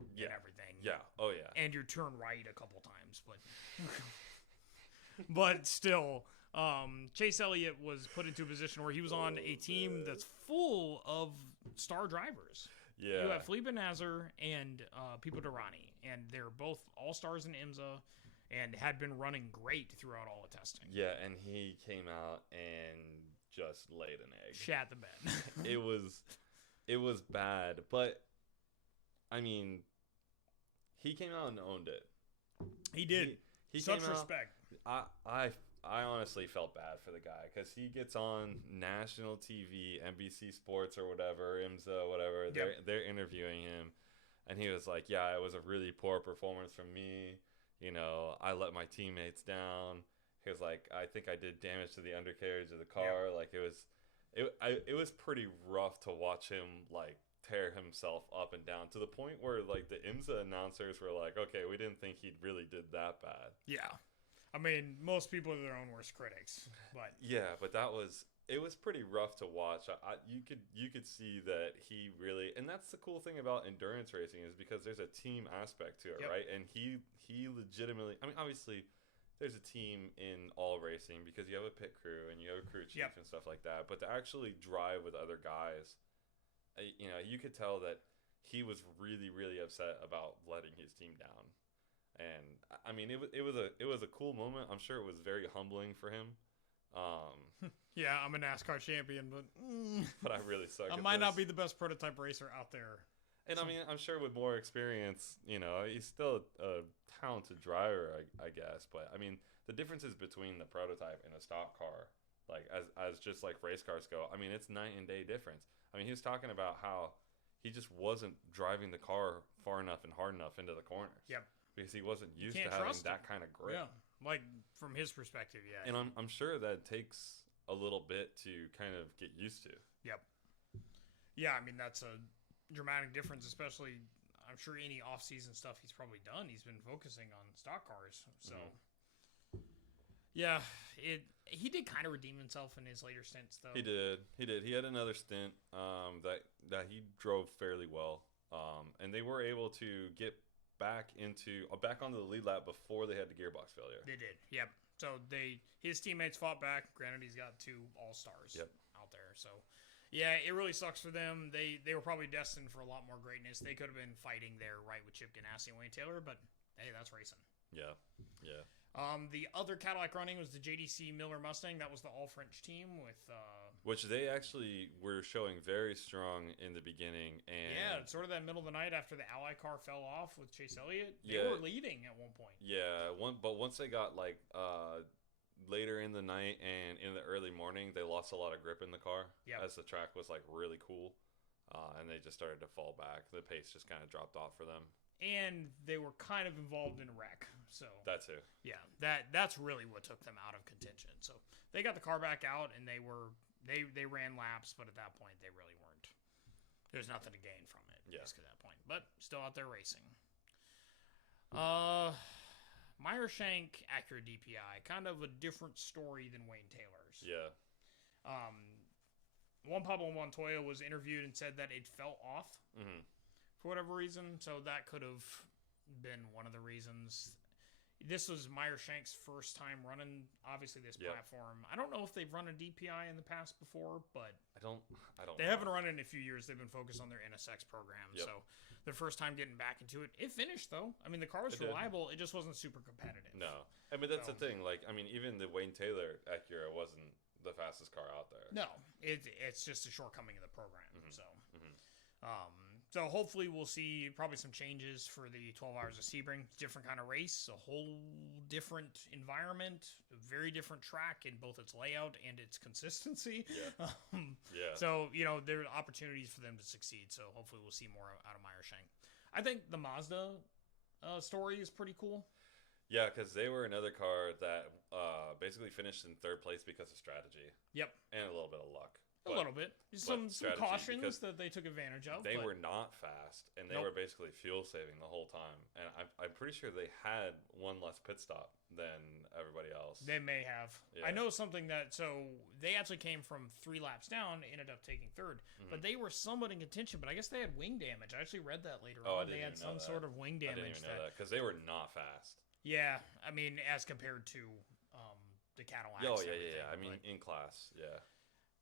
and everything. Yeah. Oh, yeah. And you turn right a couple times, but still, Chase Elliott was put into a position where he was on a team that's full of star drivers. Yeah. You have Felipe Nasr and Pipo Derani, and they're both all-stars in IMSA and had been running great throughout all the testing. Yeah, and he came out and just laid an egg. Shat the bed. It was bad, but I mean, he came out and owned it. He did. He Such came out, respect. I honestly felt bad for the guy because he gets on national TV, NBC Sports or whatever, IMSA, whatever. Yep. They're interviewing him, and he was like, "Yeah, it was a really poor performance from me. I let my teammates down." He was like, "I think I did damage to the undercarriage of the car." Yep. Like it was pretty rough to watch him like tear himself up and down to the point where like the IMSA announcers were like, "Okay, we didn't think he really did that bad." Yeah. I mean, most people are their own worst critics, but yeah, but it was pretty rough to watch. You could see that he really, and that's the cool thing about endurance racing is because there's a team aspect to it, Yep. right? And he legitimately, I mean, obviously there's a team in all racing because you have a pit crew and you have a crew chief Yep. and stuff like that. But to actually drive with other guys, you could tell that he was really, really upset about letting his team down. And I mean, it was a cool moment. I'm sure it was very humbling for him. yeah, I'm a NASCAR champion, But I really suck. I at might this. not be the best prototype racer out there. And I mean, I'm sure with more experience, he's still a talented driver, I guess. But I mean, the differences between the prototype and a stock car, like as just like race cars go, I mean, it's night and day difference. I mean, he was talking about how he just wasn't driving the car far enough and hard enough into the corners. Yep. Because he wasn't used to Can't having trust that kind of grip. Yeah, like from his perspective, yeah. And I'm sure that takes a little bit to kind of get used to. Yep. Yeah, I mean, that's a dramatic difference, especially, I'm sure any off-season stuff he's probably done, he's been focusing on stock cars. So, yeah, he did kind of redeem himself in his later stints, though. He did. He had another stint that he drove fairly well. And they were able to get back onto the lead lap before they had the gearbox failure. They did, yep. So his teammates fought back. Granted, he's got 2 all-stars out there. So, yeah, it really sucks for them. They were probably destined for a lot more greatness. They could have been fighting there right with Chip Ganassi and Wayne Taylor, but hey, that's racing. Yeah. The other Cadillac running was the JDC Miller Mustang. That was the all-French team with... which they actually were showing very strong in the beginning. And yeah, sort of that middle of the night after the Ally car fell off with Chase Elliott. They were leading at one point. Yeah, but once they got like later in the night and in the early morning, they lost a lot of grip in the car as the track was like really cool, and they just started to fall back. The pace just kind of dropped off for them. And they were kind of involved in a wreck, so that too. Yeah, that's really what took them out of contention. So they got the car back out, and they ran laps, but at that point they really weren't. There's nothing to gain from it. Yeah. At that point, but still out there racing. Meyershank Acura DPI, kind of a different story than Wayne Taylor's. Yeah. Juan Pablo Montoya was interviewed and said that it fell off for whatever reason, so that could have been one of the reasons. This was Meyershank's first time running, obviously, this platform. I don't know if they've run a DPI in the past before, but I don't. They haven't run it in a few years. They've been focused on their NSX program, so their first time getting back into it. It finished though. I mean, the car was reliable. It just wasn't super competitive. No, I mean that's the thing. Like, I mean, even the Wayne Taylor Acura wasn't the fastest car out there. No, it's just a shortcoming of the program. So hopefully we'll see probably some changes for the 12 Hours of Sebring. Different kind of race, a whole different environment, a very different track in both its layout and its consistency. Yeah. So, there are opportunities for them to succeed. So hopefully we'll see more out of Meyershank. I think the Mazda story is pretty cool. Yeah, because they were another car that basically finished in third place because of strategy. Yep. And a little bit of luck. A little bit. Some cautions that they took advantage of. They were not fast, and they were basically fuel saving the whole time. And I'm pretty sure they had one less pit stop than everybody else. They may have. Yeah. I know something so they actually came from 3 laps down, ended up taking third. But they were somewhat in contention, but I guess they had wing damage. I actually read that later on. They had some sort of wing damage. I didn't even know that, because they were not fast. Yeah, I mean, as compared to the Cadillacs. Oh, yeah. I mean, in class, yeah.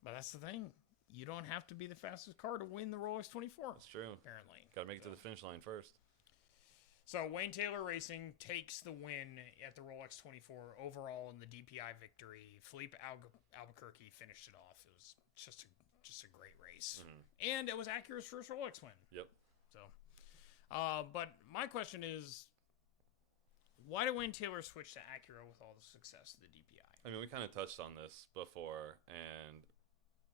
But that's the thing. You don't have to be the fastest car to win the Rolex 24. That's true. Apparently. Got to make it to the finish line first. So Wayne Taylor Racing takes the win at the Rolex 24 overall in the DPI victory. Felipe Albuquerque finished it off. It was just a great race. And it was Acura's first Rolex win. Yep. So, but my question is, why did Wayne Taylor switch to Acura with all the success of the DPI? I mean, we kind of touched on this before, and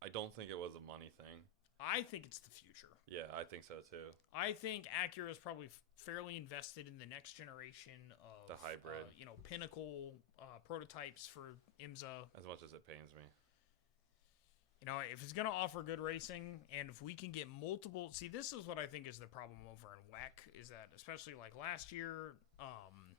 I don't think it was a money thing. I think it's the future. Yeah, I think so too. I think Acura is probably fairly invested in the next generation of the hybrid, pinnacle prototypes for IMSA. As much as it pains me. If it's going to offer good racing, and if we can get multiple... See, this is what I think is the problem over in WEC, is that, especially like last year...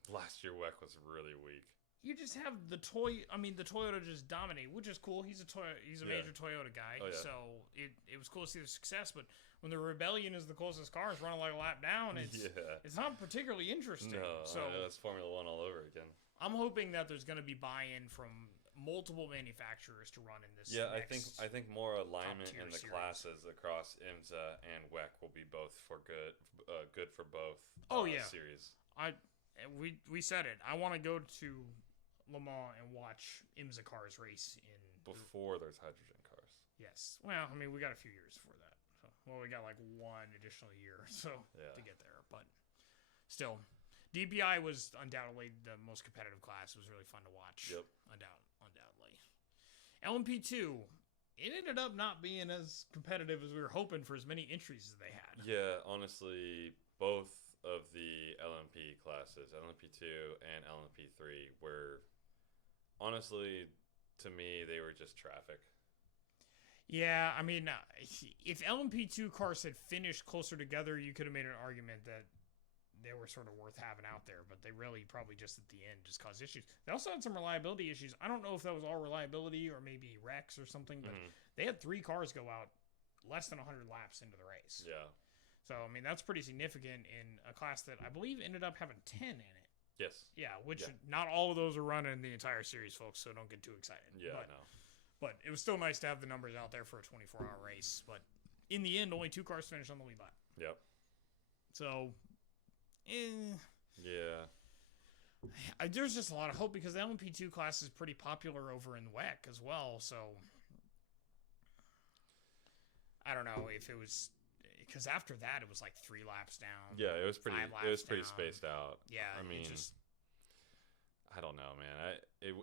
last year WEC was really weak. You just have the Toyota just dominate, which is cool. He's a major Toyota guy, so it was cool to see the success. But when the Rebellion is the closest car, it's running like a lap down. It's not particularly interesting. No, so it's Formula One all over again. I'm hoping that there's going to be buy-in from multiple manufacturers to run in this. Yeah, I think more alignment in the classes across IMSA and WEC will be both for good for both. Series. We said it. I want to go to Le Mans and watch IMSA cars race before there's hydrogen cars. Yes. Well, I mean, we got a few years before that. We got like one additional year to get there. But still, DPI was undoubtedly the most competitive class. It was really fun to watch. Yep. Undoubtedly. LMP2, it ended up not being as competitive as we were hoping for as many entries as they had. Yeah, honestly, both of the LMP classes, LMP2 and LMP3, were... Honestly, to me, they were just traffic. Yeah, I mean, if LMP2 cars had finished closer together, you could have made an argument that they were sort of worth having out there, but they really probably just at the end just caused issues. They also had some reliability issues. I don't know if that was all reliability or maybe wrecks or something, but they had 3 cars go out less than 100 laps into the race. Yeah. So, I mean, that's pretty significant in a class that I believe ended up having 10 in it. Yes. Yeah, which not all of those are running in the entire series, folks, so don't get too excited. Yeah, I know. But it was still nice to have the numbers out there for a 24-hour race. But in the end, only 2 cars finished on the lead lap. Yep. So, yeah. There's just a lot of hope because the LMP2 class is pretty popular over in WEC as well. So, I don't know if it was... Because after that, it was like 3 laps down. Yeah, it was pretty. It was pretty spaced out. Yeah, I mean, I don't know, man.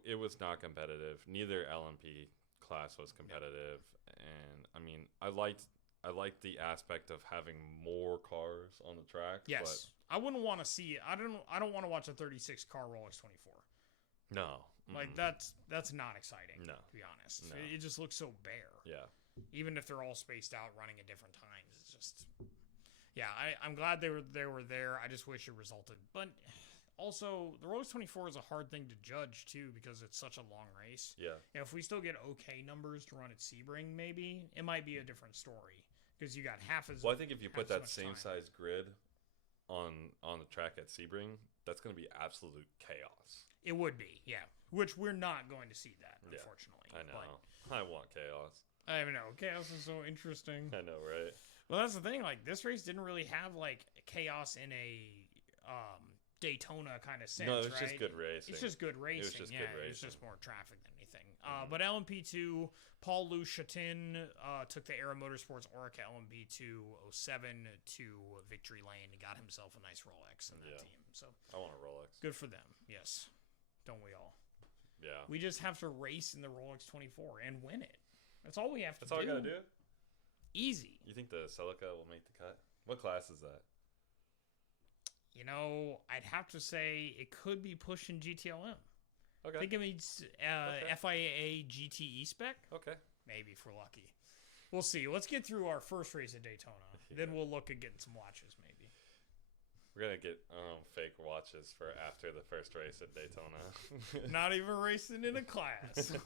It was not competitive. Neither LMP class was competitive, and I mean, I liked the aspect of having more cars on the track. Yes, I wouldn't want to see. I don't want to watch a 36 car Rolex 24. No, like that's not exciting. No, to be honest, no. It just looks so bare. Yeah. Even if they're all spaced out, running at different times, it's just. Yeah, I'm glad they were there. I just wish it resulted, but. Also, the Rolex 24 is a hard thing to judge, too, because it's such a long race. Yeah. You know, if we still get okay numbers to run at Sebring, maybe, it might be a different story. Because you got half as... Well, I think if you put that same time. size grid on the track at Sebring, that's going to be absolute chaos. It would be, yeah. Which we're not going to see that, unfortunately. I know. But I want chaos. I know. Chaos is so interesting. I know, right? Well, that's the thing. Like, this race didn't really have, like, chaos in a... Daytona kind of sense, no, it's right? just good racing. It's just good racing. It was just good racing. It's just more traffic than anything. But LMP2, Paul-Louis Chatin took the Era Motorsports Orica LMP2 07 to victory lane and got himself a nice Rolex in that team. So I want a Rolex. Good for them. Yes, don't we all? Yeah. We just have to race in the Rolex 24 and win it. That's all we have to do. That's all we gotta do. Easy. You think the Celica will make the cut? What class is that? You know, I'd have to say it could be pushing GTLM. Okay. I think it means FIA GTE spec. Okay. Maybe if we're lucky. We'll see. Let's get through our first race at Daytona. Then we'll look at getting some watches, maybe. We're going to get fake watches for after the first race at Daytona. Not even racing in a class.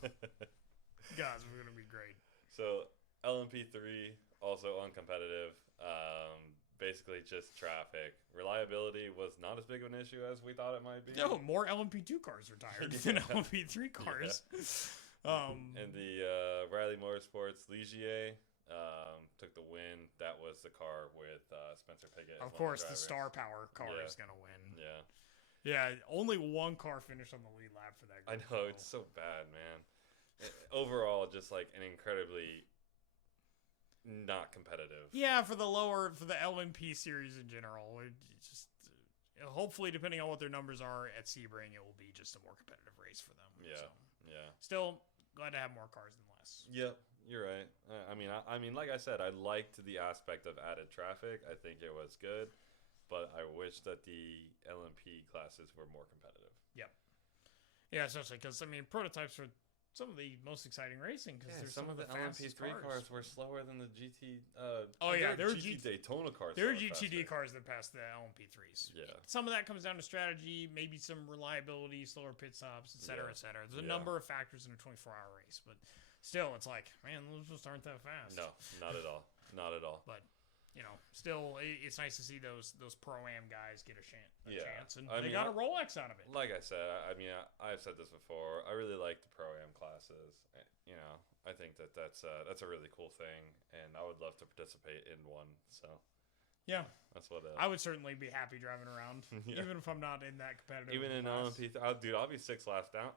Guys, we're going to be great. So, LMP3, also uncompetitive. Basically just traffic. Reliability was not as big of an issue as we thought it might be. No, more LMP2 cars retired than LMP3 cars. Yeah. And the Riley Motorsports Ligier took the win. That was the car with Spencer Pigot. Of course, the Star Power car is going to win. Yeah. Yeah, only one car finished on the lead lap for that group. I know, it's so bad, man. Overall, just like an incredibly... not competitive. Yeah, for the LMP series in general, it just hopefully, depending on what their numbers are at Sebring, it will be just a more competitive race for them. Yeah, so, yeah. Still glad to have more cars than less. Yep, you're right. I mean, like I said, I liked the aspect of added traffic. I think it was good, but I wish that the LMP classes were more competitive. Yep. Yeah, especially because prototypes are some of the most exciting racing because some of the LMP3 cars were slower than the GT. There were GT Daytona cars. There are GTD cars that passed the LMP3s. Yeah. Some of that comes down to strategy, maybe some reliability, slower pit stops, et cetera, et cetera. There's a number of factors in a 24-hour race, but still, it's like, man, those just aren't that fast. No, not at all. Not at all. But still, it's nice to see those Pro-Am guys get a chance, and they got a Rolex out of it. Like I said, I've said this before. I really like the Pro-Am classes. I think that's a really cool thing, and I would love to participate in one. So, yeah, that's what I would certainly be happy driving around, even if I'm not in that competitive. Even in LMP, dude, I'll be 6 laps down,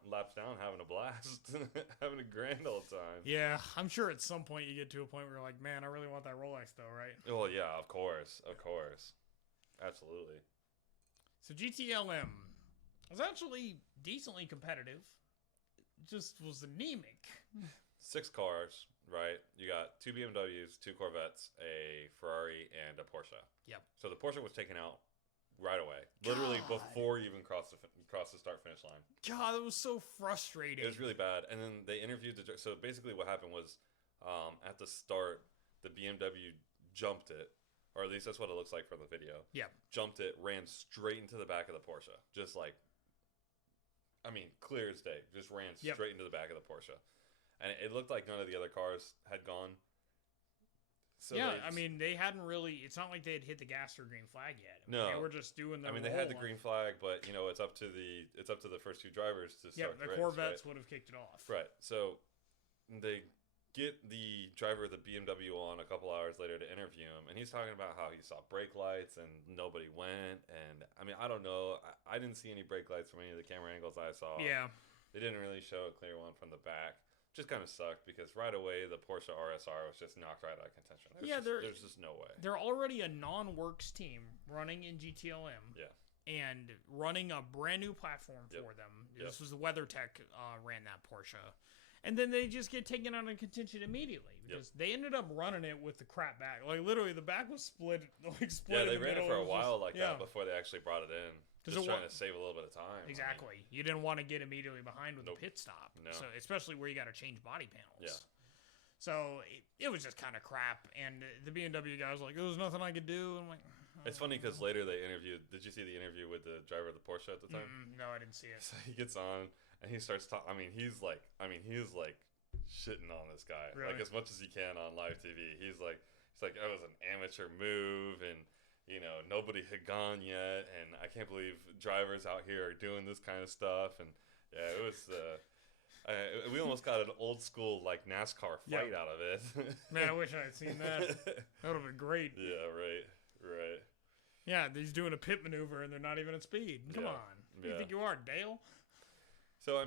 having a blast, having a grand old time. Yeah, I'm sure at some point you get to a point where you're like, man, I really want that Rolex, though, right? Well, yeah, of course, absolutely. So GTLM was actually decently competitive. Just was anemic. 6 cars, right? You got 2 BMWs, 2 Corvettes, a Ferrari, and a Porsche. Yep. So the Porsche was taken out right away, literally before you even crossed the start-finish line. God, it was so frustrating. It was really bad. And then they interviewed so basically what happened was at the start, the BMW jumped it, or at least that's what it looks like from the video. Yeah. Jumped it, ran straight into the back of the Porsche. Just like, clear as day. Just ran straight into the back of the Porsche. And it looked like none of the other cars had gone. So they hadn't really... It's not like they had hit the gas or green flag yet. No. They were just doing their they had the green flag, but, it's up to the first 2 drivers to start the race, Corvettes would have kicked it off. Right. So they get the driver of the BMW on a couple hours later to interview him, and he's talking about how he saw brake lights and nobody went. And, I don't know. I didn't see any brake lights from any of the camera angles I saw. Yeah. They didn't really show a clear one from the back. Just kind of sucked because right away the Porsche RSR was just knocked right out of contention. There's just no way. They're already a non-works team running in GTLM. Yeah. and running a brand new platform for them. This was the WeatherTech ran that Porsche. And then they just get taken out of contention immediately because they ended up running it with the crap back. Like literally, the back was split. Yeah, they ran it for a while that before they actually brought it in. Just trying to save a little bit of time. Exactly. You didn't want to get immediately behind with the pit stop. No. So especially where you got to change body panels. Yeah. So it was just kind of crap. And the BMW guy was like, there was nothing I could do. I'm like, it's funny because later they interviewed. Did you see the interview with the driver of the Porsche at the time? No, I didn't see it. So he gets on and he starts talking. He's like shitting on this guy like as much as he can on live TV. He's like, it was an amateur move, and nobody had gone yet, and I can't believe drivers out here are doing this kind of stuff. And yeah, it was. We almost got an old school like NASCAR fight out of it. Man, I wish I had seen that. That would have been great. Yeah, right. Yeah, he's doing a pit maneuver and they're not even at speed. Come on. Who do you think you are, Dale? So,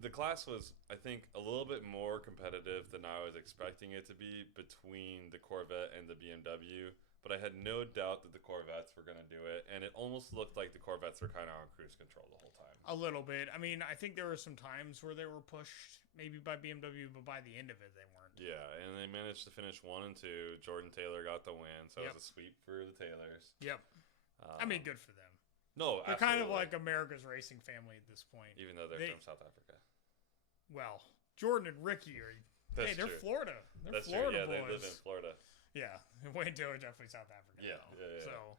the class was, I think, a little bit more competitive than I was expecting it to be between the Corvette and the BMW. But I had no doubt that the Corvettes were going to do it. And it almost looked like the Corvettes were kind of on cruise control the whole time. A little bit. I think there were some times where they were pushed maybe by BMW, but by the end of it, they weren't. Yeah, and they managed to finish 1 and 2. Jordan Taylor got the win, so it was a sweep for the Taylors. Yep. Good for them. No, they're kind of like America's racing family at this point. Even though they're from South Africa. Well, Jordan and Ricky are... They're true. Florida. They're That's Florida true. Yeah, boys. they live in Florida. Yeah, Wayne Taylor definitely South Africa. Yeah. So,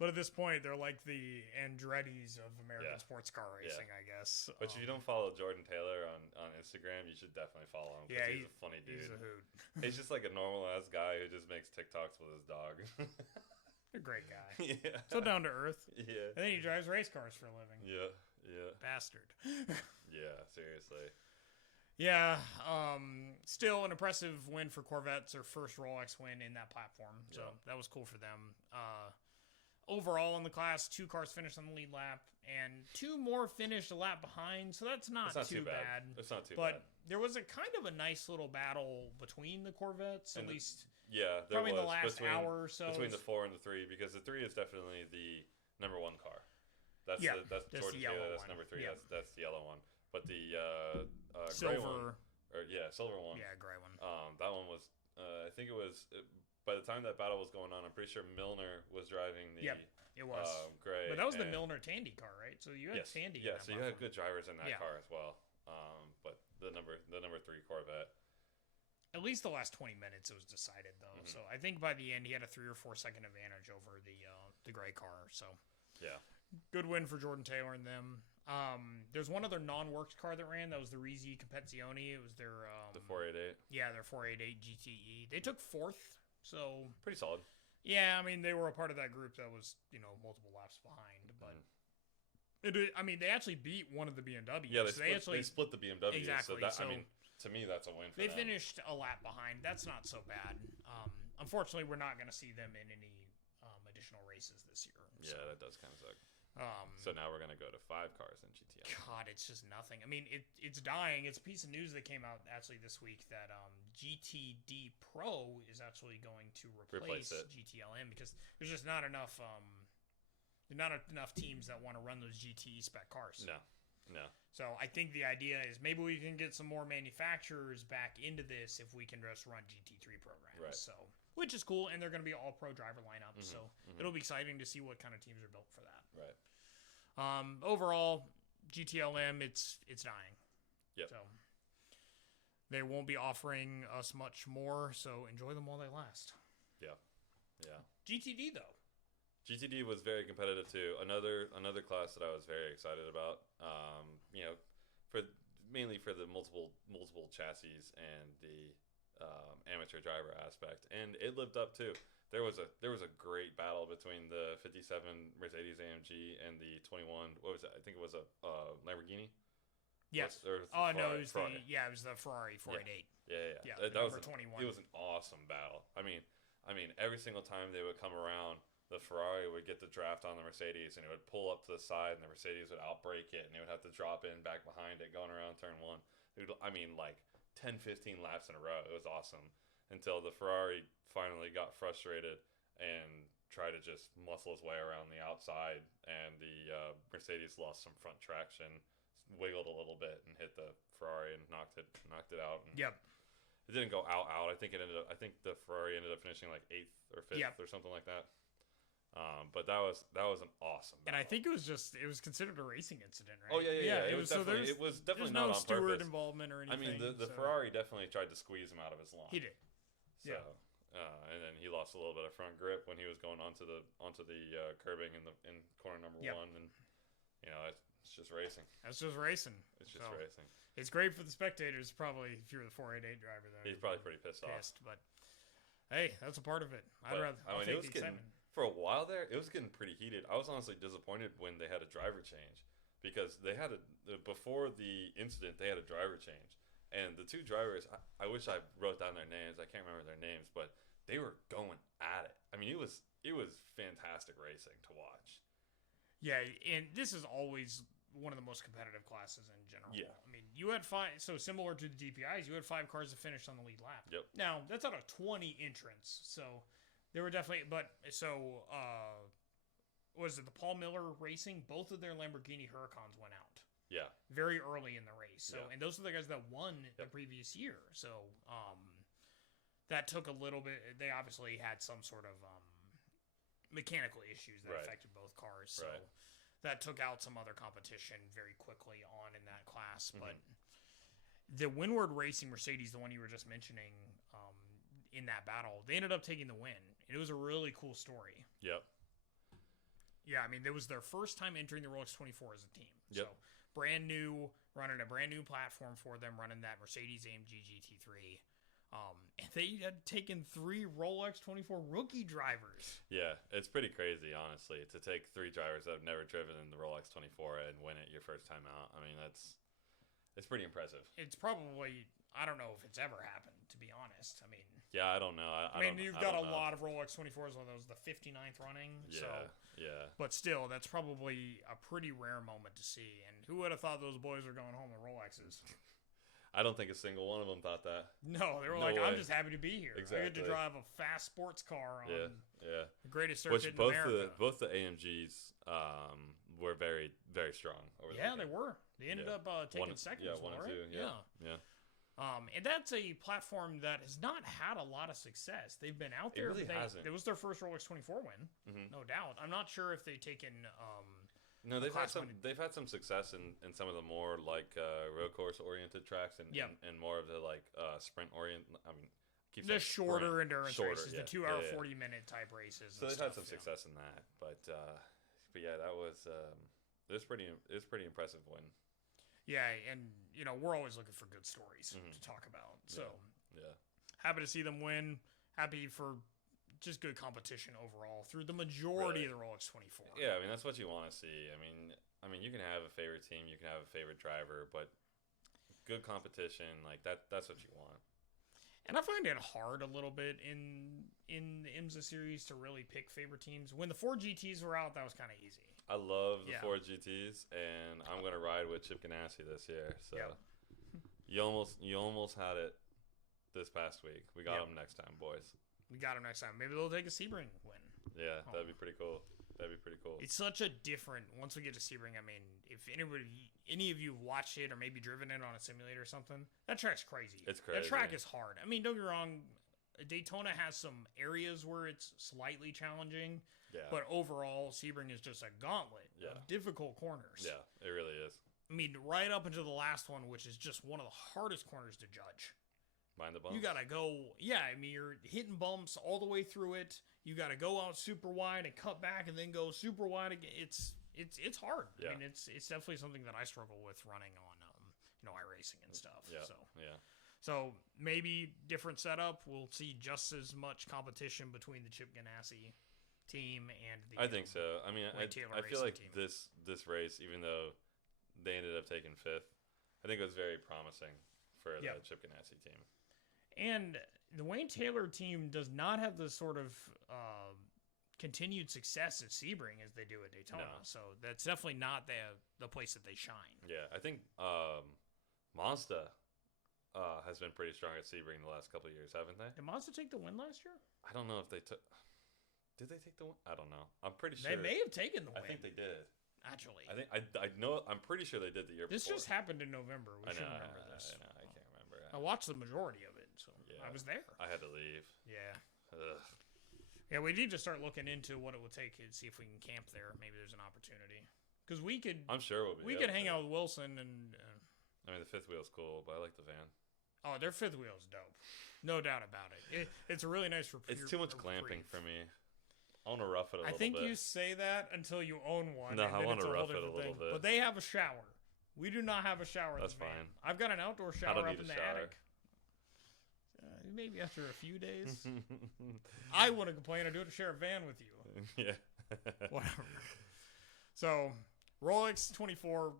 but at this point, they're like the Andrettis of American sports car racing, I guess. But if you don't follow Jordan Taylor on Instagram, you should definitely follow him. Yeah, he's a funny dude. He's a hoot. He's just like a normal ass guy who just makes TikToks with his dog. A great guy. Yeah. So down to earth. Yeah. And then he drives race cars for a living. Yeah. Bastard. Yeah, seriously. Yeah, still an impressive win for Corvettes, their first Rolex win in that platform. So that was cool for them. Overall in the class, 2 cars finished on the lead lap, and 2 more finished a lap behind. So that's not too bad. It's not too bad. But there was a kind of a nice little battle between the Corvettes, at least. Yeah, there probably was. in the last hour or so. Between the 4 and the 3, because the 3 is definitely the number 1 car. That's Jordan Taylor. That's number 3. Yeah. That's the yellow one. But the silver, gray one, silver one. Yeah, gray one. That one was. I think it was. By the time that battle was going on, I'm pretty sure Milner was driving the. It was gray. But that was the Milner Tandy car, right? So you had Tandy. Yeah, so you had good drivers in that car as well. But the number 3 Corvette. At least the last 20 minutes, it was decided though. Mm-hmm. So I think by the end, he had a 3 or 4 second advantage over the gray car. So yeah, good win for Jordan Taylor and them. There's one other non-works car that ran. That was the Risi Competizione. It was their the 488. Yeah, their 488 GTE. They took 4th, so pretty solid. Yeah, they were a part of that group that was multiple laps behind, but they actually beat one of the BMWs. Yeah, they split the BMW. Exactly. So to me, that's a win for them. They finished a lap behind. That's not so bad. Unfortunately, we're not going to see them in any additional races this year. Yeah, that does kind of suck. So now we're going to go to 5 cars in GTI. God, it's just nothing. It's dying. It's a piece of news that came out actually this week that GTD Pro is actually going to replace GTLM because there's just not enough teams that want to run those GTE spec cars. No. So I think the idea is maybe we can get some more manufacturers back into this if we can just run GT3 programs. Right. So, which is cool, and they're going to be all pro driver lineups. So it'll be exciting to see what kind of teams are built for that. Right. Overall, GTLM, it's dying. Yep. So they won't be offering us much more. So enjoy them while they last. Yeah. GTD though. GTD was very competitive too. Another class that I was very excited about. Mainly for the multiple chassis and the amateur driver aspect, and it lived up too. There was a great battle between the 57 Mercedes AMG and the 21. What was it? I think it was a Lamborghini. Yes. Ferrari. It was it was the Ferrari 488. Yeah. That was 21. It was an awesome battle. Every single time they would come around, the Ferrari would get the draft on the Mercedes, and it would pull up to the side, and the Mercedes would outbrake it, and they would have to drop in back behind it, going around turn 1. Like 10, 15 laps in a row. It was awesome until the Ferrari finally got frustrated and try to just muscle his way around the outside, and the Mercedes lost some front traction, wiggled a little bit, and hit the Ferrari and knocked it out. And Yep. it didn't go out. I think the Ferrari ended up finishing like 8th or 5th or something like that. But that was an awesome battle. And I think it was considered a racing incident, right? Oh yeah. It was definitely not no on steward purpose. involvement or anything. I mean, the Ferrari definitely tried to squeeze him out of his line. He did. So, and then he lost a little bit of front grip when he was going onto the curbing in corner number 1, and it's just racing. That's just racing. It's just racing. It's great for the spectators, probably, if you're the 488 driver, though. He's probably pretty pissed off. But hey, that's a part of it. I'll take the excitement. For a while there, it was getting pretty heated. I was honestly disappointed when they had a driver change, because they had before the incident they had a driver change, and the two drivers, I wish I wrote down their names. I can't remember their names, but they were going at it. I mean, it was fantastic racing to watch. Yeah, and this is always one of the most competitive classes in general. Yeah. I mean, you had 5, so similar to the DPIs, you had 5 cars that finished on the lead lap. Yep. Now, that's out of 20 entrants, so there were definitely, was it the Paul Miller Racing? Both of their Lamborghini Huracans went out. Yeah. Very early in the race. So, Yeah. and those are the guys that won the previous year. So, that took a little bit. They obviously had some sort of mechanical issues that affected both cars. So that took out some other competition very quickly on in that class. But the Windward Racing Mercedes, the one you were just mentioning, in that battle, they ended up taking the win. It was a really cool story. Yep. Yeah, I mean, it was their first time entering the Rolex 24 as a team. Yep. So, brand new, running a brand new platform for them, running that Mercedes AMG GT3. And they had taken 3 Rolex 24 rookie drivers. Yeah, it's pretty crazy, honestly, to take 3 drivers that have never driven in the Rolex 24 and win it your first time out. I mean, it's pretty impressive. It's probably, I don't know if it's ever happened, to be honest. I mean, yeah, I don't know. I mean, you've got a lot of Rolex 24s, one of those, the 59th running. Yeah. But still, that's probably a pretty rare moment to see. And who would have thought those boys were going home with Rolexes? I don't think a single one of them thought that. No, they were I'm just happy to be here. Exactly. I get to drive a fast sports car on the greatest circuit in both America. Both the AMGs were very, very strong over there. Yeah, they were. They ended up taking second as well, 1 and 2. right? Yeah. And that's a platform that has not had a lot of success. They've been out there. It really hasn't. It was their first Rolex 24 win, no doubt. I'm not sure if they've taken... no, they've had some success in some of the more like road course oriented tracks and more of the like sprint oriented. I mean, the shorter endurance races, the 2 hour 40-minute type races. So they've had some success in that, but yeah, that was it was pretty impressive win. Yeah, and we're always looking for good stories to talk about. So yeah, happy to see them win. Happy for just good competition overall through the majority of the Rolex 24. Yeah, I mean that's what you want to see. I mean you can have a favorite team, you can have a favorite driver, but good competition like that's what you want. And I find it hard a little bit in the IMSA series to really pick favorite teams. When the 4 GTs were out, that was kind of easy. I love the 4 GTs, and I'm gonna ride with Chip Ganassi this year. So you almost had it this past week. We got him next time, boys. We got him next time. Maybe they'll take a Sebring win. Yeah, that'd be pretty cool. It's such a different. Once we get to Sebring, I mean, if any of you have watched it or maybe driven it on a simulator or something, that track's crazy. It's crazy. That track is hard. I mean, don't get me wrong. Daytona has some areas where it's slightly challenging. Yeah. But overall, Sebring is just a gauntlet of difficult corners. Yeah, it really is. I mean, right up into the last one, which is just one of the hardest corners to judge. Mind the bumps. You gotta go. Yeah, I mean, you're hitting bumps all the way through it. You gotta go out super wide and cut back, and then go super wide again. It's hard. Yeah. I mean, it's definitely something that I struggle with running on iRacing and stuff. Yeah. So maybe different setup. We'll see just as much competition between the Chip Ganassi team and the. I think so. I mean, I feel like team. this race, even though they ended up taking 5th, I think it was very promising for the Chip Ganassi team. And the Wayne Taylor team does not have the sort of continued success at Sebring as they do at Daytona. No. So that's definitely not the place that they shine. Yeah, I think Mazda has been pretty strong at Sebring the last couple of years, haven't they? Did Mazda take the win last year? I don't know if they took. Did they take the win? I don't know. I'm pretty sure. They may have taken the win. I think they did. Actually. I know. I'm pretty sure they did the year this before. This just happened in November. We should remember this. I know. I can't remember. I watched the majority of it, so yeah, I was there. I had to leave. Yeah. Ugh. Yeah, we need to start looking into what it would take and see if we can camp there. Maybe there's an opportunity. Because we could... I'm sure we could hang out with Wilson and... I mean, the fifth wheel's cool, but I like the van. Oh, their fifth wheel's dope. No doubt about it. It's a really nice reprieve. It's too much glamping for me. I want to rough it a little bit. I think you say that until you own one. No, I want to rough it a little bit. But they have a shower. We do not have a shower. That's fine. I've got an outdoor shower up in the attic. Maybe after a few days. I wouldn't complain. I do it to share a van with you. Yeah. Whatever. So, Rolex 24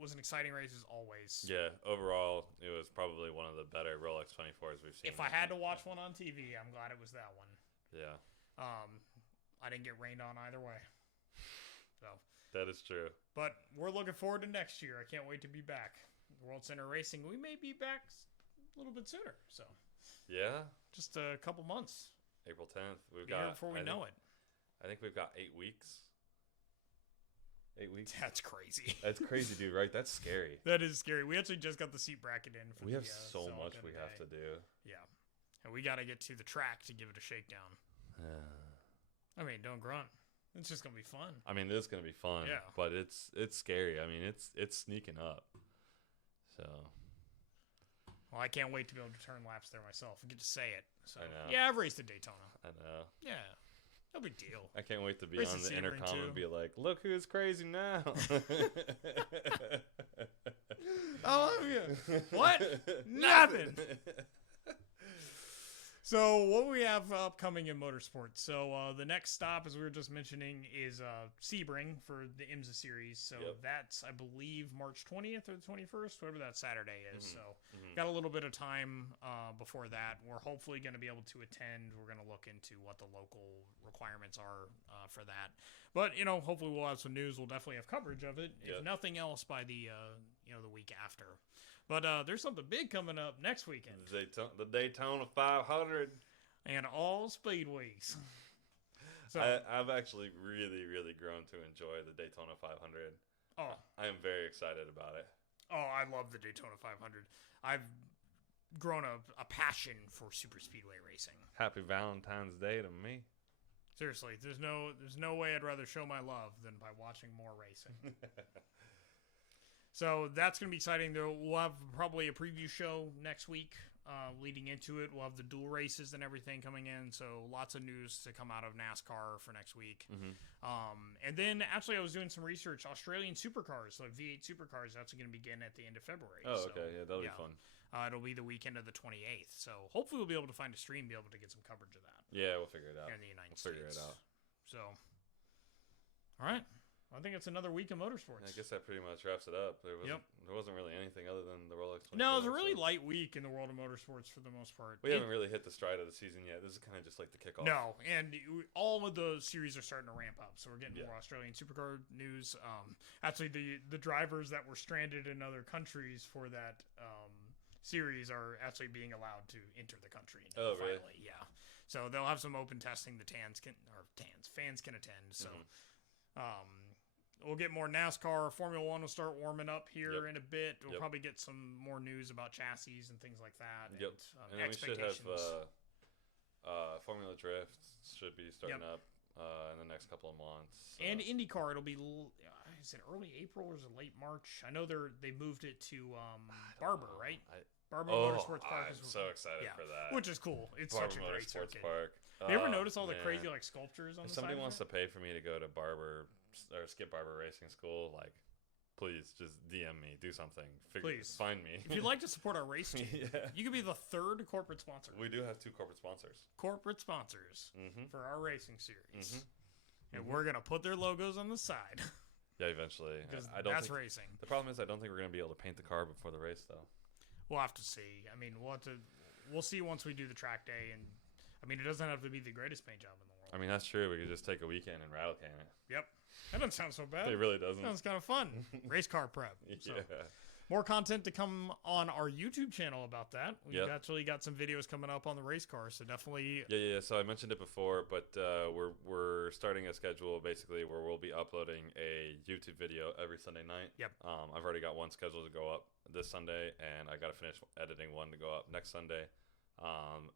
was an exciting race as always. Yeah, overall, it was probably one of the better Rolex 24s we've seen. If I had to watch one on TV, I'm glad it was that one. Yeah. I didn't get rained on either way. So that is true. But we're looking forward to next year. I can't wait to be back. World Center Racing, we may be back a little bit sooner. So yeah, just a couple months. April 10th. We've got before we know it. I think we've got 8 weeks. 8 weeks. That's crazy. That's crazy, dude. Right? That's scary. That is scary. We actually just got the seat bracket in. We have so much we have to do. Yeah, and we got to get to the track to give it a shakedown. I mean, don't grunt. It's just gonna be fun. I mean, it's gonna be fun. Yeah. But it's scary. I mean, it's sneaking up. So. Well, I can't wait to be able to turn laps there myself and get to say it. So. I know. Yeah, I've raced at Daytona. I know. Yeah. No big deal. I can't wait to be on the intercom and be like, "Look who's crazy now." Oh, yeah. What? Nothing. So what we have upcoming in motorsports. So the next stop, as we were just mentioning, is Sebring for the IMSA series. So that's, I believe, March 20th or the 21st, whatever that Saturday is. So got a little bit of time before that. We're hopefully going to be able to attend. We're going to look into what the local requirements are for that. But, hopefully we'll have some news. We'll definitely have coverage of it. If nothing else by the week after. But there's something big coming up next weekend. The Daytona 500. And all speedways. So I've actually really, really grown to enjoy the Daytona 500. Oh. I am very excited about it. Oh, I love the Daytona 500. I've grown a passion for super speedway racing. Happy Valentine's Day to me. Seriously, there's no way I'd rather show my love than by watching more racing. So that's going to be exciting. We'll have probably a preview show next week leading into it. We'll have the dual races and everything coming in. So lots of news to come out of NASCAR for next week. And then actually I was doing some research. Australian supercars, so V8 supercars, that's going to begin at the end of February. Oh, okay. Yeah, that'll be fun. It'll be the weekend of the 28th. So hopefully we'll be able to find a stream, be able to get some coverage of that. Yeah, we'll figure it out. Here in the United States. Figure it out. So, all right. I think it's another week of motorsports. I guess that pretty much wraps it up. There wasn't really anything other than the Rolex 24. No, it was a really light week in the world of motorsports for the most part. We haven't really hit the stride of the season yet. This is kind of just like the kickoff. No, and all of the series are starting to ramp up. So we're getting more Australian Supercar news. Actually, the drivers that were stranded in other countries for that series are actually being allowed to enter the country. Oh, finally. really? Yeah. So they'll have some open testing. Fans can attend. So. We'll get more NASCAR. Formula One will start warming up here in a bit. We'll probably get some more news about chassis and things like that. Yep. And we should have Formula Drift should be starting up in the next couple of months. So. And IndyCar, it'll be, is it early April or is it late March? I know they moved it to Barber, right? Barber Motorsports Park. I'm so excited for that. Which is cool. It's Barber such a great Motorsports circuit. Park. You ever notice all the crazy sculptures on the side? If somebody wants to pay for me to go to Barber or Skip Barber Racing School, please just DM me, do something. Please find me. If you'd like to support our race team, you could be the third corporate sponsor. We do have 2 corporate sponsors. Corporate sponsors for our racing series, and we're gonna put their logos on the side. Yeah, eventually. That's racing. The problem is I don't think we're gonna be able to paint the car before the race, though. We'll have to see. I mean, we'll see once we do the track day, and I mean, it doesn't have to be the greatest paint job in the world. I mean, that's true. We could just take a weekend and rattle can it. Yep. That doesn't sound so bad. It really doesn't. Sounds kind of fun. Race car prep. So. Yeah. More content to come on our YouTube channel about that. We've actually got some videos coming up on the race car, so definitely. Yeah. So I mentioned it before, but we're starting a schedule basically where we'll be uploading a YouTube video every Sunday night. Yep. I've already got one scheduled to go up this Sunday, and I got to finish editing one to go up next Sunday,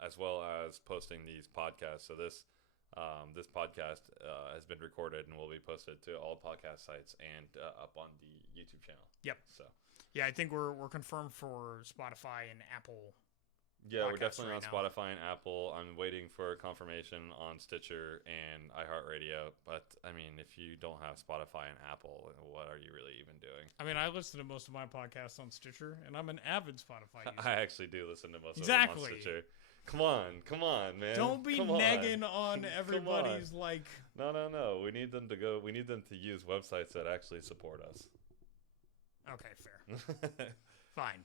as well as posting these podcasts. So this podcast has been recorded and will be posted to all podcast sites and up on the YouTube channel. Yep. So. Yeah, I think we're confirmed for Spotify and Apple. Yeah, we're definitely on Spotify and Apple. I'm waiting for confirmation on Stitcher and iHeartRadio. But, I mean, if you don't have Spotify and Apple, what are you really even doing? I mean, I listen to most of my podcasts on Stitcher, and I'm an avid Spotify user. I actually do listen to most of them on Stitcher. Come on, man. Don't be negging on everybody's like. No. We need them to use websites that actually support us. Okay, fair. Fine.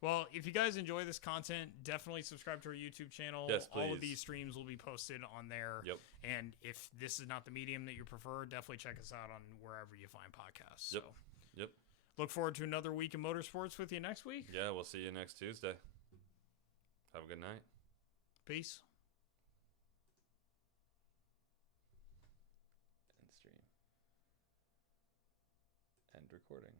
Well, if you guys enjoy this content, definitely subscribe to our YouTube channel. Yes, please. All of these streams will be posted on there. Yep. And if this is not the medium that you prefer, definitely check us out on wherever you find podcasts. Yep. So, yep. Look forward to another week in motorsports with you next week. Yeah, we'll see you next Tuesday. Have a good night. Peace. End stream. End recording.